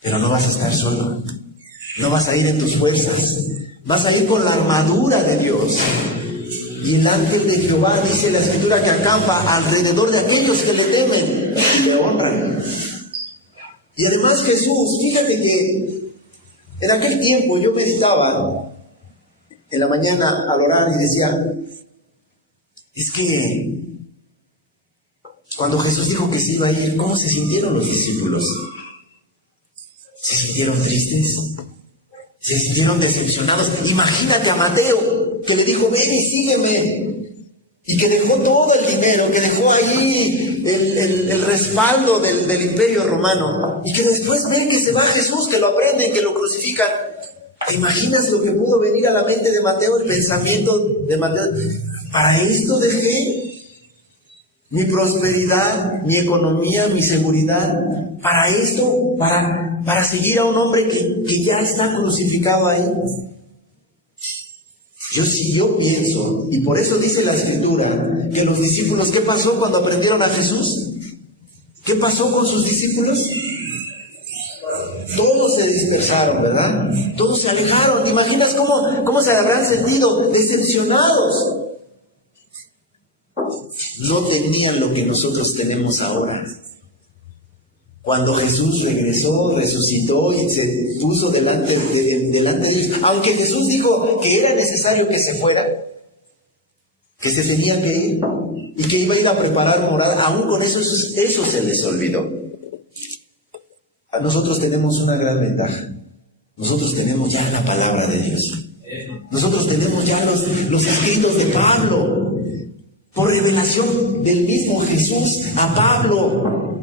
Pero no vas a estar solo. No vas a ir en tus fuerzas. Vas a ir con la armadura de Dios. Y el ángel de Jehová, dice la Escritura, que acampa alrededor de aquellos que le temen y le honran. Y además Jesús, fíjate que en aquel tiempo yo meditaba en la mañana al orar y decía, es que cuando Jesús dijo que se iba a ir, ¿cómo se sintieron los discípulos? ¿Se sintieron tristes? ¿Se sintieron decepcionados? Imagínate a Mateo, que le dijo, ven y sígueme, y que dejó todo el dinero, que dejó ahí el respaldo del imperio romano, y que después ven que se va Jesús, que lo aprenden, que lo crucifican. ¿Te imaginas lo que pudo venir a la mente de Mateo, el pensamiento de Mateo? Para esto dejé mi prosperidad, mi economía, mi seguridad, para esto, para seguir a un hombre que ya está crucificado ahí. Yo pienso, y por eso dice la Escritura, que los discípulos, ¿qué pasó cuando aprendieron a Jesús? ¿Qué pasó con sus discípulos? Todos se dispersaron, ¿verdad? Todos se alejaron. ¿Te imaginas cómo se habrán sentido? Decepcionados. No tenían lo que nosotros tenemos ahora. Cuando Jesús regresó, resucitó y se puso delante de Dios, aunque Jesús dijo que era necesario que se fuera, que se tenía que ir y que iba a ir a preparar morada, aún con eso se les olvidó. Nosotros tenemos una gran ventaja. Nosotros tenemos ya la palabra de Dios. Nosotros tenemos ya los escritos de Pablo. por revelación del mismo Jesús a Pablo.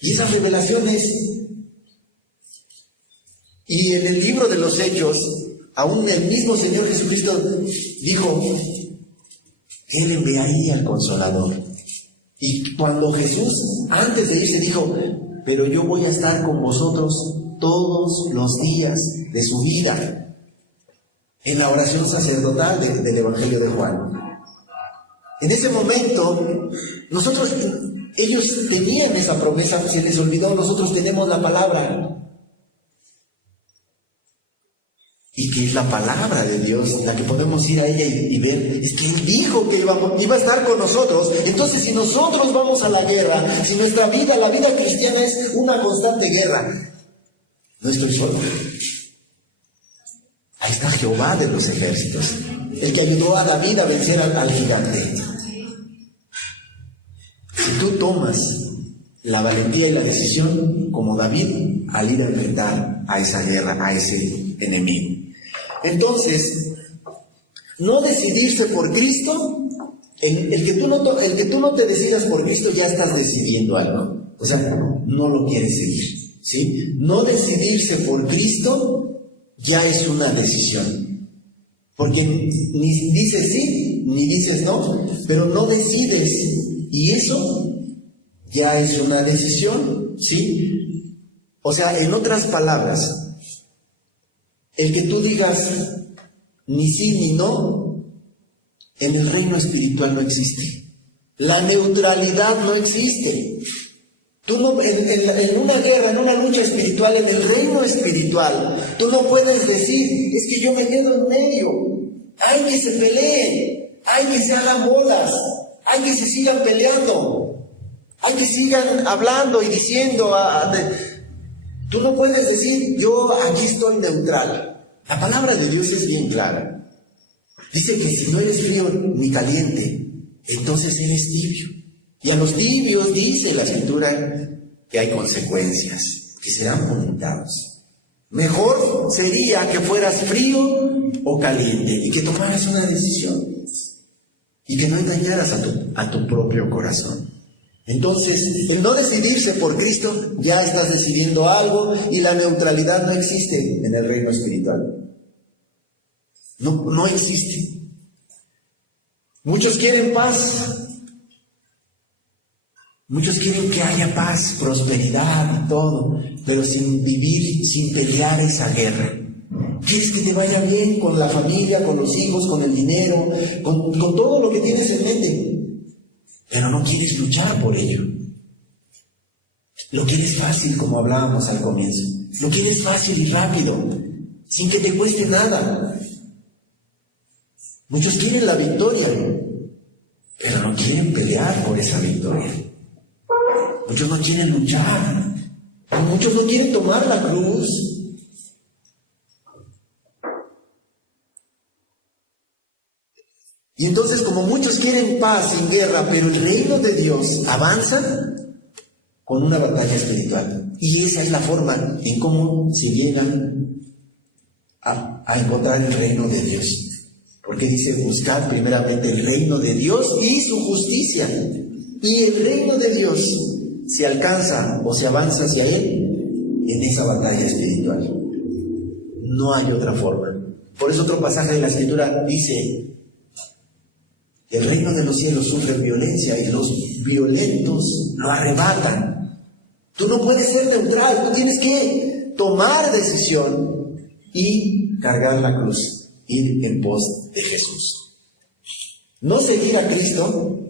Y esas revelaciones, y en el libro de los Hechos, aún el mismo Señor Jesucristo dijo, Él enviaría al Consolador. Y cuando Jesús, antes de irse, dijo, pero yo voy a estar con vosotros todos los días de su vida, en la oración sacerdotal del Evangelio de Juan. En ese momento, ellos tenían esa promesa, se les olvidó, nosotros tenemos la palabra. Y que es la palabra de Dios, la que podemos ir a ella y ver, es que Él dijo que iba a estar con nosotros. Entonces, si nosotros vamos a la guerra, si nuestra vida, la vida cristiana es una constante guerra, no estoy solo. Ahí está Jehová de los ejércitos, el que ayudó a David a vencer al gigante. Si tú tomas la valentía y la decisión, como David, al ir a enfrentar a esa guerra, a ese enemigo. Entonces, no decidirse por Cristo, el que tú no te decidas por Cristo, ya estás decidiendo algo. O sea, no lo quieres seguir, ¿sí? No decidirse por Cristo ya es una decisión. Porque ni dices sí, ni dices no, pero no decides. Y eso ya es una decisión, ¿sí? O sea, en otras palabras, el que tú digas ni sí ni no, en el reino espiritual no existe. La neutralidad no existe. Tú no, en una guerra, en una lucha espiritual, en el reino espiritual, tú no puedes decir, es que yo me quedo en medio. Hay que se peleen, hay que se hagan bolas, hay que se sigan peleando, hay que sigan hablando y diciendo. Tú no puedes decir, yo aquí estoy neutral. La palabra de Dios es bien clara. Dice que si no eres frío ni caliente, entonces eres tibio. Y a los tibios, dice la Escritura, que hay consecuencias, que serán vomitados. Mejor sería que fueras frío o caliente y que tomaras una decisión y que no engañaras a tu propio corazón. Entonces, el no decidirse por Cristo, ya estás decidiendo algo, y la neutralidad no existe en el reino espiritual. No existe. Muchos quieren paz. Muchos quieren que haya paz, prosperidad y todo, pero sin vivir, sin pelear esa guerra. Quieres que te vaya bien con la familia, con los hijos, con el dinero, con todo lo que tienes en mente. Pero no quieres luchar por ello. Lo quieres fácil, como hablábamos al comienzo. Lo quieres fácil y rápido, sin que te cueste nada. Muchos quieren la victoria, pero no quieren pelear por esa victoria. Muchos no quieren luchar. Muchos no quieren tomar la cruz. Y entonces, como muchos quieren paz sin guerra, pero el reino de Dios avanza con una batalla espiritual. Y esa es la forma en cómo se llega a encontrar el reino de Dios. Porque dice, buscar primeramente el reino de Dios y su justicia. Y el reino de Dios se alcanza o se avanza hacia Él en esa batalla espiritual. No hay otra forma. Por eso otro pasaje de la Escritura dice, el reino de los cielos sufre violencia y los violentos lo arrebatan. Tú no puedes ser neutral, tú tienes que tomar decisión y cargar la cruz, ir en pos de Jesús. No seguir a Cristo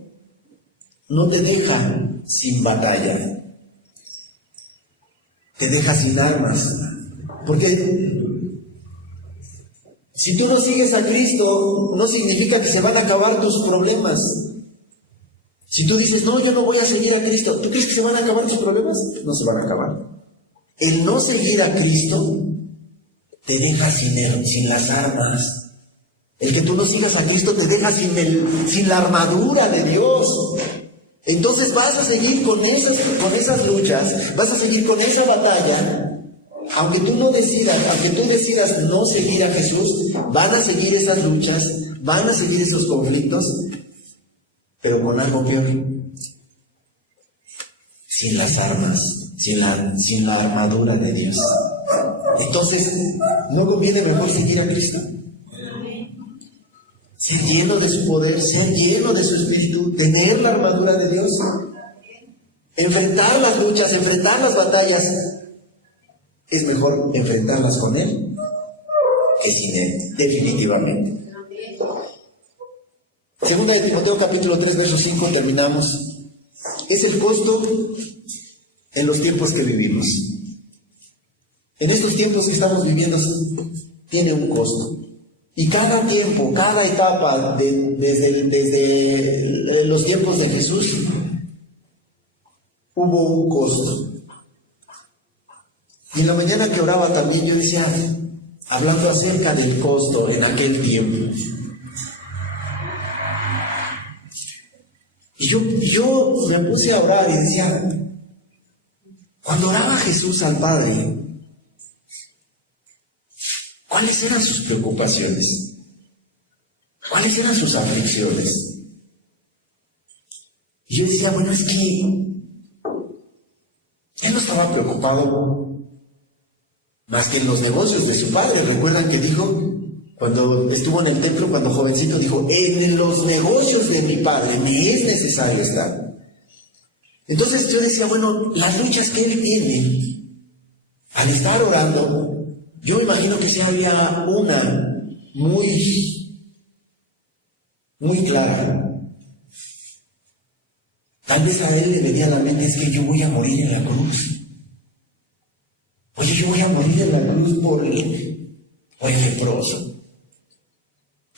no te deja sin batalla, te deja sin armas, porque si tú no sigues a Cristo, no significa que se van a acabar tus problemas. Si tú dices, no, yo no voy a seguir a Cristo, ¿tú crees que se van a acabar tus problemas? No se van a acabar. El no seguir a Cristo te deja sin las armas. El que tú no sigas a Cristo te deja sin la armadura de Dios. Entonces vas a seguir con esas luchas, vas a seguir con esa batalla. Aunque tú decidas no seguir a Jesús, van a seguir esas luchas, van a seguir esos conflictos, pero con algo peor. Sin las armas, sin la armadura de Dios. Entonces, ¿no conviene mejor seguir a Cristo? Ser lleno de su poder, ser lleno de su espíritu, tener la armadura de Dios, enfrentar las luchas, enfrentar las batallas. Es mejor enfrentarlas con Él que sin Él, definitivamente. Segunda de Timoteo capítulo 3, verso 5, terminamos. Es el costo en los tiempos que vivimos. En estos tiempos que estamos viviendo tiene un costo. Y cada tiempo, cada etapa, desde los tiempos de Jesús, hubo un costo. Y en la mañana que oraba también yo decía, hablando acerca del costo en aquel tiempo. Y yo me puse a orar y decía, cuando oraba Jesús al Padre, ¿cuáles eran sus preocupaciones? ¿Cuáles eran sus aflicciones? Y yo decía, bueno, es que Él no estaba preocupado más que en los negocios de su Padre. ¿Recuerdan que dijo, cuando estuvo en el templo, cuando jovencito, dijo, en los negocios de mi Padre me es necesario estar? Entonces yo decía, bueno, las luchas que Él tiene al estar orando, yo me imagino que sí había una muy clara. Tal vez a Él le venía a la mente, es que yo voy a morir en la cruz. Oye, yo voy a morir en la cruz por el leproso.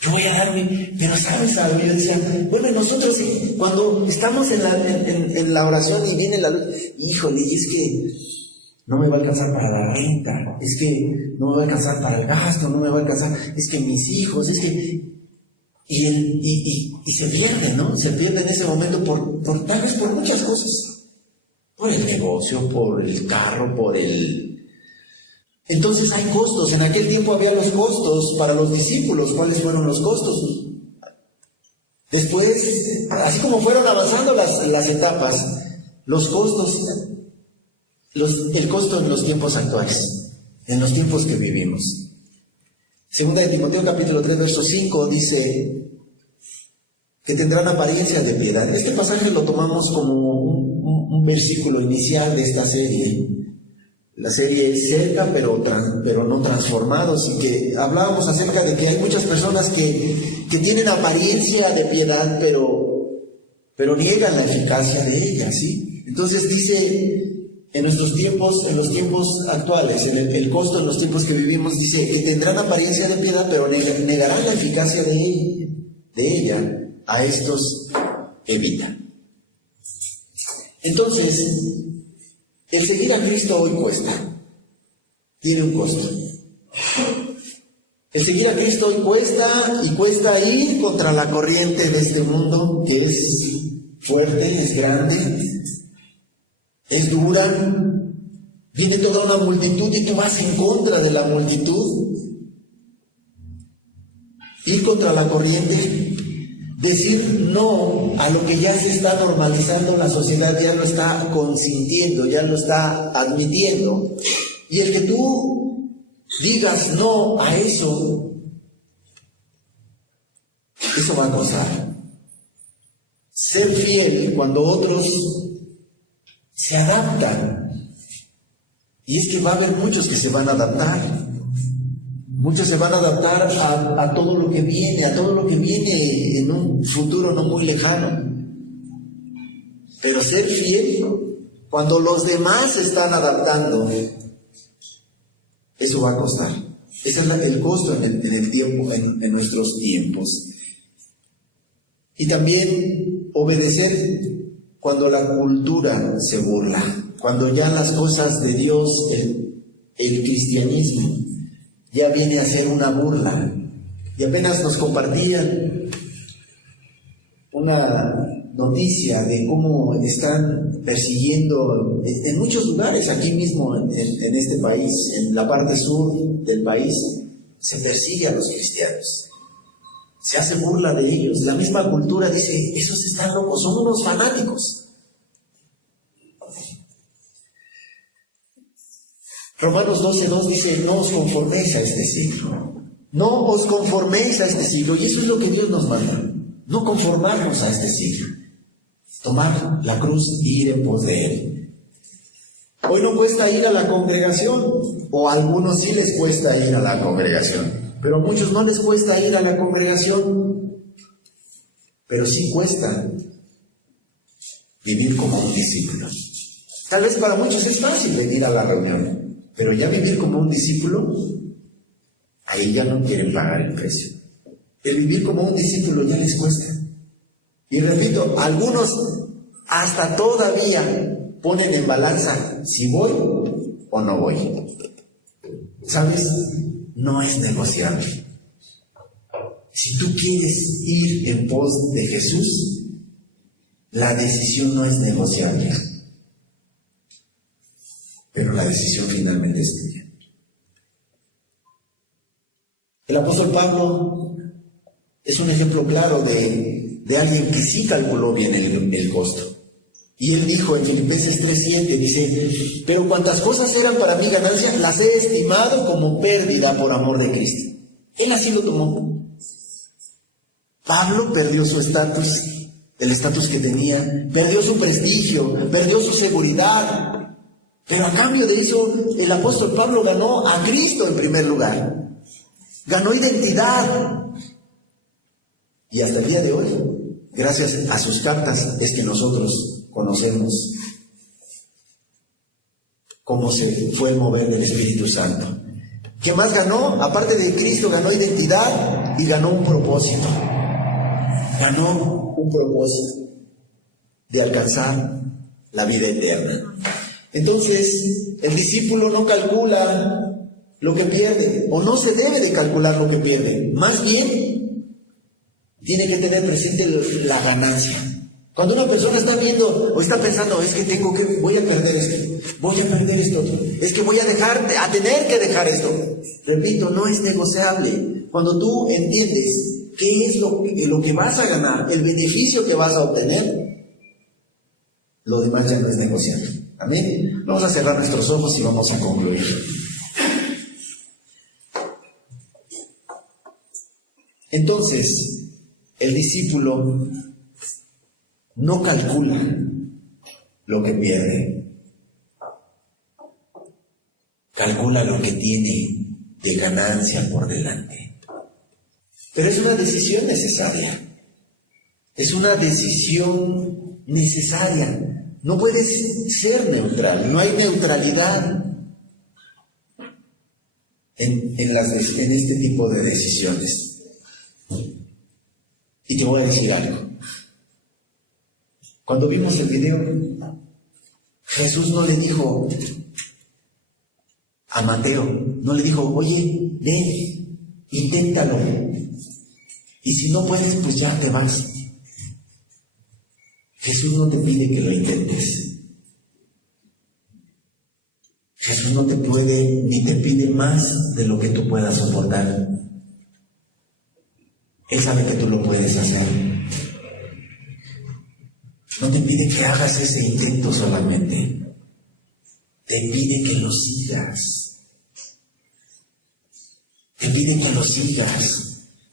Yo voy a darme, pero ¿sabes algo? Yo decía, bueno, nosotros cuando estamos en la oración y viene la luz, híjole, es que no me va a alcanzar para la renta, es que no me va a alcanzar para el gasto, no me va a alcanzar, es que mis hijos, es que... Y se pierde, ¿no? Se pierde en ese momento por tal vez por muchas cosas. Por el negocio, por el carro, por el... Entonces hay costos. En aquel tiempo había los costos para los discípulos. ¿Cuáles fueron los costos? Después, así como fueron avanzando las etapas, los costos, el costo en los tiempos actuales, en los tiempos que vivimos. Segunda de Timoteo capítulo 3, verso 5 dice que tendrán apariencia de piedad. Este pasaje lo tomamos como un versículo inicial de esta serie. La serie es cerca, pero no transformados, y que hablábamos acerca de que hay muchas personas que tienen apariencia de piedad, pero niegan la eficacia de ella, ¿sí? Entonces dice, en nuestros tiempos, en los tiempos actuales, en el costo en los tiempos que vivimos, dice que tendrán apariencia de piedad, pero negarán la eficacia de ella. A estos evita. Entonces, el seguir a Cristo hoy cuesta. Tiene un costo. El seguir a Cristo hoy cuesta, y cuesta ir contra la corriente de este mundo, que es fuerte, es grande, es dura. Viene toda una multitud y tú vas en contra de la multitud. Ir contra la corriente, decir no a lo que ya se está normalizando, la sociedad ya lo está consintiendo, ya lo está admitiendo. Y el que tú digas no a eso va a costar. Ser fiel cuando otros se adaptan. Y es que va a haber muchos que se van a adaptar. Muchos se van a adaptar a todo lo que viene, en un futuro no muy lejano. Pero ser fiel, cuando los demás se están adaptando, eso va a costar. Ese es el costo en el tiempo, en nuestros tiempos. Y también obedecer cuando la cultura se burla, cuando ya las cosas de Dios, el cristianismo, ya viene a ser una burla. Y apenas nos compartían una noticia de cómo están persiguiendo en muchos lugares, aquí mismo en este país, en la parte sur del país, se persigue a los cristianos. se hace burla de ellos. La misma cultura dice, esos están locos, son unos fanáticos. Romanos 12:2 dice, no os conforméis a este siglo. No os conforméis a este siglo. Y eso es lo que Dios nos manda. No conformarnos a este siglo. Tomar la cruz y ir en pos de Él. Hoy no cuesta ir a la congregación, o a algunos sí les cuesta ir a la congregación, pero a muchos no les cuesta ir a la congregación, pero sí cuesta vivir como un discípulo. Tal vez para muchos es fácil venir a la reunión, pero ya vivir como un discípulo, ahí ya no quieren pagar el precio. El vivir como un discípulo ya les cuesta. Y repito, algunos hasta todavía ponen en balanza si voy o no voy. ¿Sabes? No es negociable. Si tú quieres ir en pos de Jesús, la decisión no es negociable. Pero la decisión finalmente es tuya. El apóstol Pablo es un ejemplo claro de alguien que sí calculó bien el costo. Y él dijo en Filipenses 3:7, dice, pero cuantas cosas eran para mí ganancia, las he estimado como pérdida por amor de Cristo. Él así lo tomó. Pablo perdió su estatus, el estatus que tenía, perdió su prestigio, perdió su seguridad. Pero a cambio de eso, el apóstol Pablo ganó a Cristo en primer lugar. Ganó identidad. Y hasta el día de hoy, gracias a sus cartas, es que nosotros conocemos cómo se fue el mover del Espíritu Santo. ¿Qué más ganó? Aparte de Cristo, ganó identidad y ganó un propósito. Ganó un propósito de alcanzar la vida eterna. Entonces, el discípulo no calcula lo que pierde, o no se debe de calcular lo que pierde. Más bien, tiene que tener presente la ganancia. Cuando una persona está viendo o está pensando, es que voy a perder esto, voy a perder esto otro, es que voy a tener que dejar esto. Repito, no es negociable. Cuando tú entiendes qué es lo que vas a ganar, el beneficio que vas a obtener, lo demás ya no es negociable. Amén. Vamos a cerrar nuestros ojos y vamos a concluir. Entonces, el discípulo no calcula lo que pierde, calcula lo que tiene de ganancia por delante. Pero es una decisión necesaria, es una decisión necesaria. No puedes ser neutral, no hay neutralidad en este tipo de decisiones. Y te voy a decir algo. Cuando vimos el video, Jesús no le dijo a Mateo, no le dijo, oye, ven, inténtalo. Y si no puedes, pues ya te vas. Jesús no te pide que lo intentes. Jesús no te puede ni te pide más de lo que tú puedas soportar. Él sabe que tú lo puedes hacer. No te pide que hagas ese intento solamente. Te pide que lo sigas. Te pide que lo sigas.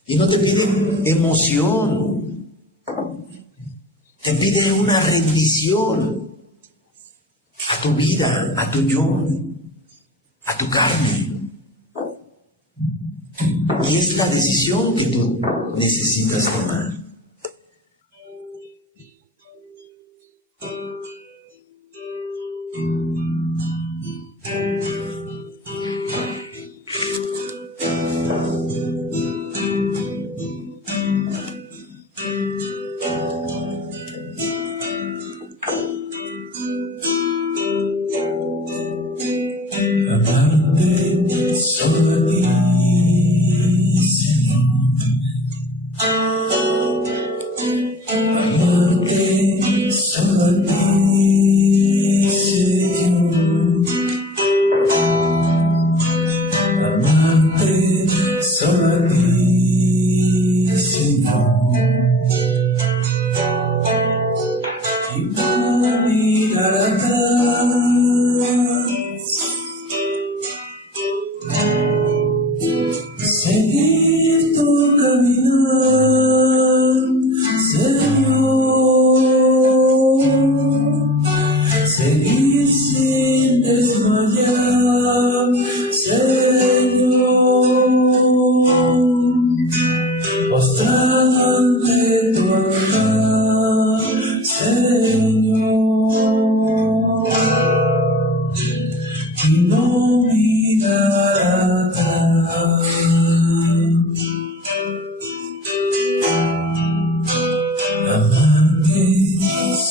Y no te pide emoción. Te pide una rendición a tu vida, a tu yo, a tu carne. Y es la decisión que tú necesitas tomar.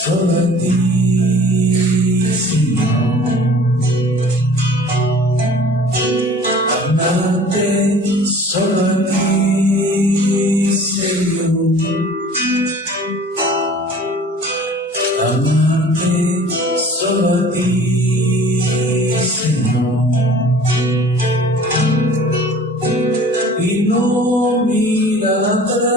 solo a ti, Señor. Amarte solo a ti, Señor. Amarte solo a ti, Señor. Y no mirar atrás,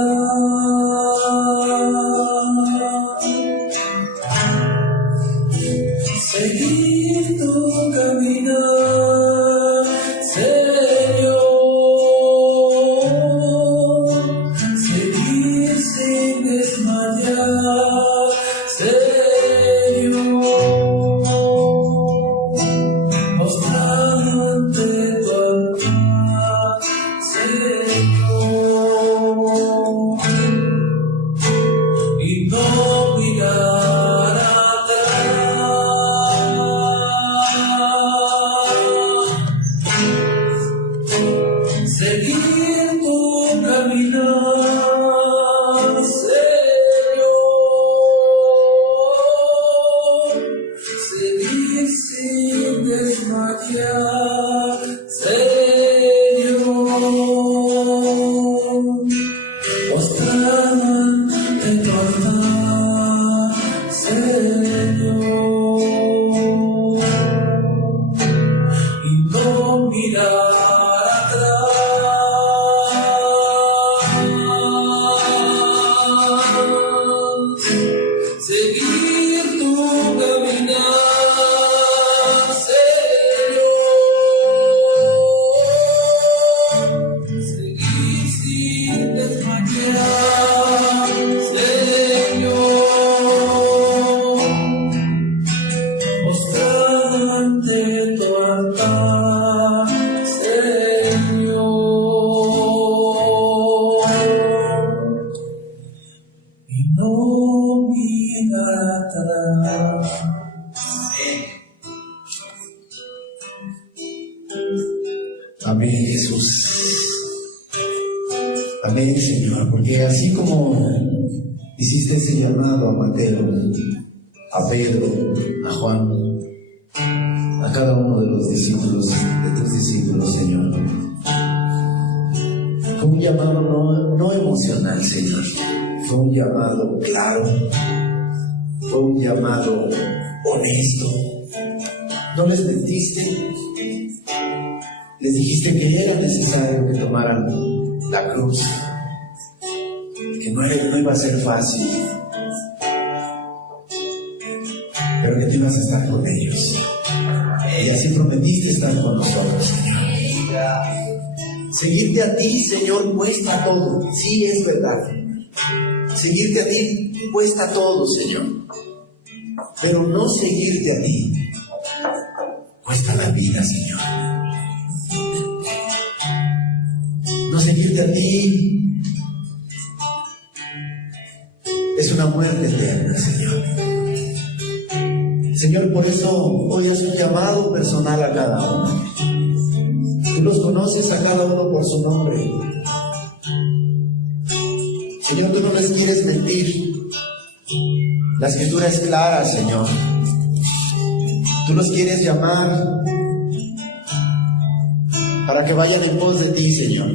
seguir tu caminar, Señor, seguir sin desmayar, Señor, mostrarte tu altar, Señor, y no mirar atrás, seguir tu caminar, Señor, seguir sin desmayar, Señor, mostrarte tu altar, Señor, y no mirar atrás, seguir tu caminar, Señor, seguir sin desmayar, Señor, mostrarte tu altar, Señor, y no mirar atrás. Amén, Jesús. Amén, Señor, porque así como hiciste ese llamado a Mateo, a Pedro, a Juan, a cada uno de los discípulos, de tus discípulos, Señor, fue un llamado no emocional, Señor, fue un llamado claro, fue un llamado honesto. No les mentiste, les dijiste que era necesario que tomaran la cruz, que no iba a ser fácil, pero que tú ibas a estar con ellos. Y así prometiste estar con nosotros, Señor. Seguirte a ti, Señor, cuesta todo. Sí, es verdad. Seguirte a ti cuesta todo, Señor. Pero no seguirte a ti cuesta la vida, Señor. No seguirte a ti es una muerte eterna, Señor. Señor, por eso hoy haz un llamado personal a cada uno. Tú los conoces a cada uno por su nombre. Señor, tú no les quieres mentir. La Escritura es clara, Señor. Tú los quieres llamar para que vayan en pos de ti, Señor.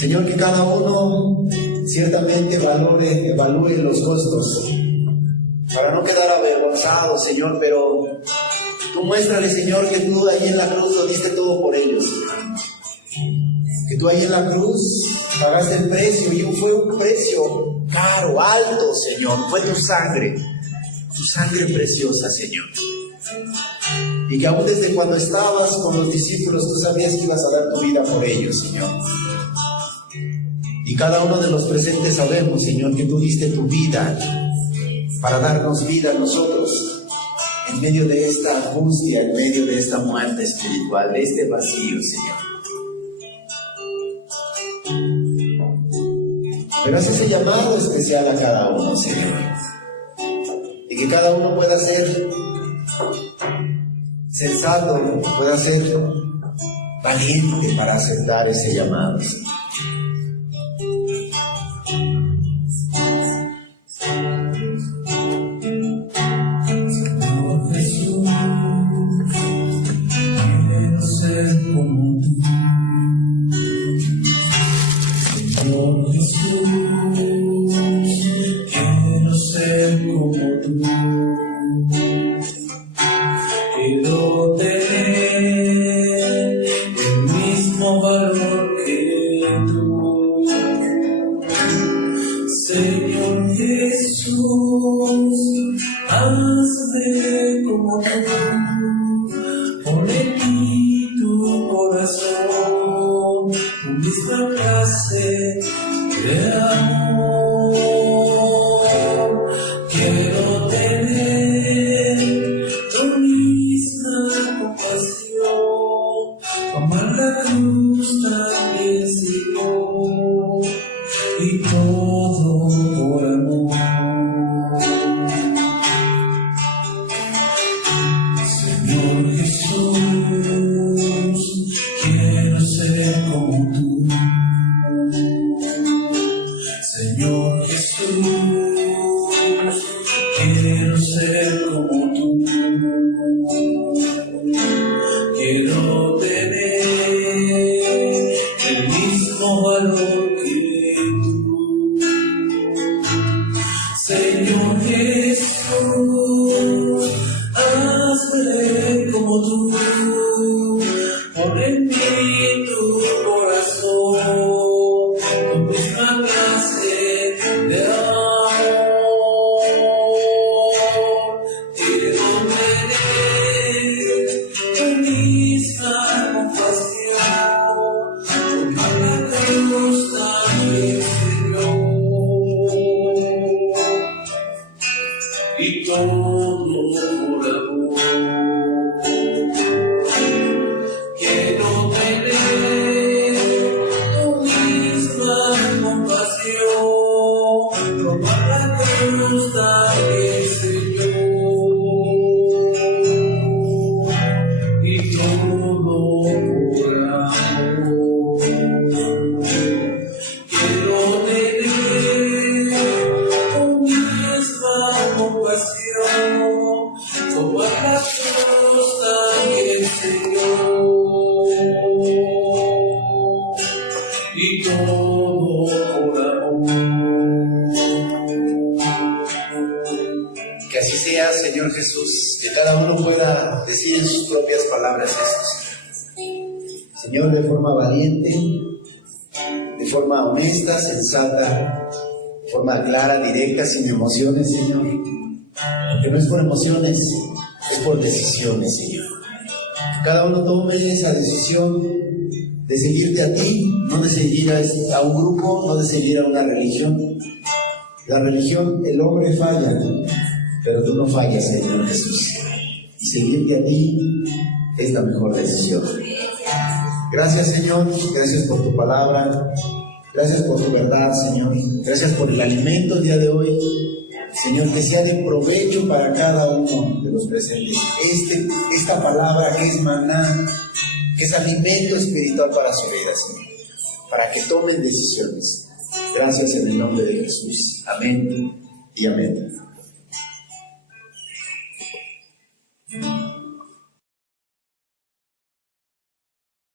Señor, que cada uno ciertamente evalúe los costos, para no quedar avergonzado, Señor, pero tú muéstrale, Señor, que tú ahí en la cruz lo diste todo por ellos, Señor. Que tú ahí en la cruz pagaste el precio, y fue un precio caro, alto, Señor. Fue tu sangre preciosa, Señor. Y que aún desde cuando estabas con los discípulos, tú sabías que ibas a dar tu vida por ellos, Señor. Y cada uno de los presentes sabemos, Señor, que tú diste tu vida para darnos vida a nosotros en medio de esta angustia, en medio de esta muerte espiritual, de este vacío, Señor. Pero haz ese llamado especial a cada uno, Señor. Y que cada uno pueda ser sensato, pueda ser valiente para aceptar ese llamado, Señor. Señor Jesús, hazme como tú, pon en mí tu corazón, tu misma clase de amor. Quiero tener tu misma compasión, tomar la cruz también Señor, y todo por amor. Señor Jesús, quiero ser como tú. Señor Jesús, quiero ser como tú. Quiero tener el mismo valor que tú. Señor Jesús, hazme como tú. Pon en mí tu corazón, tu misma clase de amor. Quiero tener tu misma compasión, tomar la cruz también, Señor, y todo por amor. Quiero tener tu misma compasión, tomar la cruz también, Señor, y todo por amor. Quiero tener tu misma compasión, tomar la cruz también, Señor, y todo por amor. Que así sea, Señor Jesús, que cada uno pueda decir en sus propias palabras esto. Señor, de forma valiente, de forma honesta, sensata, de forma clara, directa, sin emociones, Señor. Porque no es por emociones, es por decisiones, Señor. Cada uno tome esa decisión de seguirte a ti, no de seguir a un grupo, no de seguir a una religión. La religión, el hombre falla, pero tú no fallas, Señor Jesús. Y seguirte a ti es la mejor decisión. Gracias, Señor, gracias por tu palabra, gracias por tu verdad, Señor, gracias por el alimento el día de hoy. Señor, que sea de provecho para cada uno de los presentes. Esta palabra que es maná, que es alimento espiritual para su vida, Señor, para que tomen decisiones. Gracias en el nombre de Jesús. Amén y amén.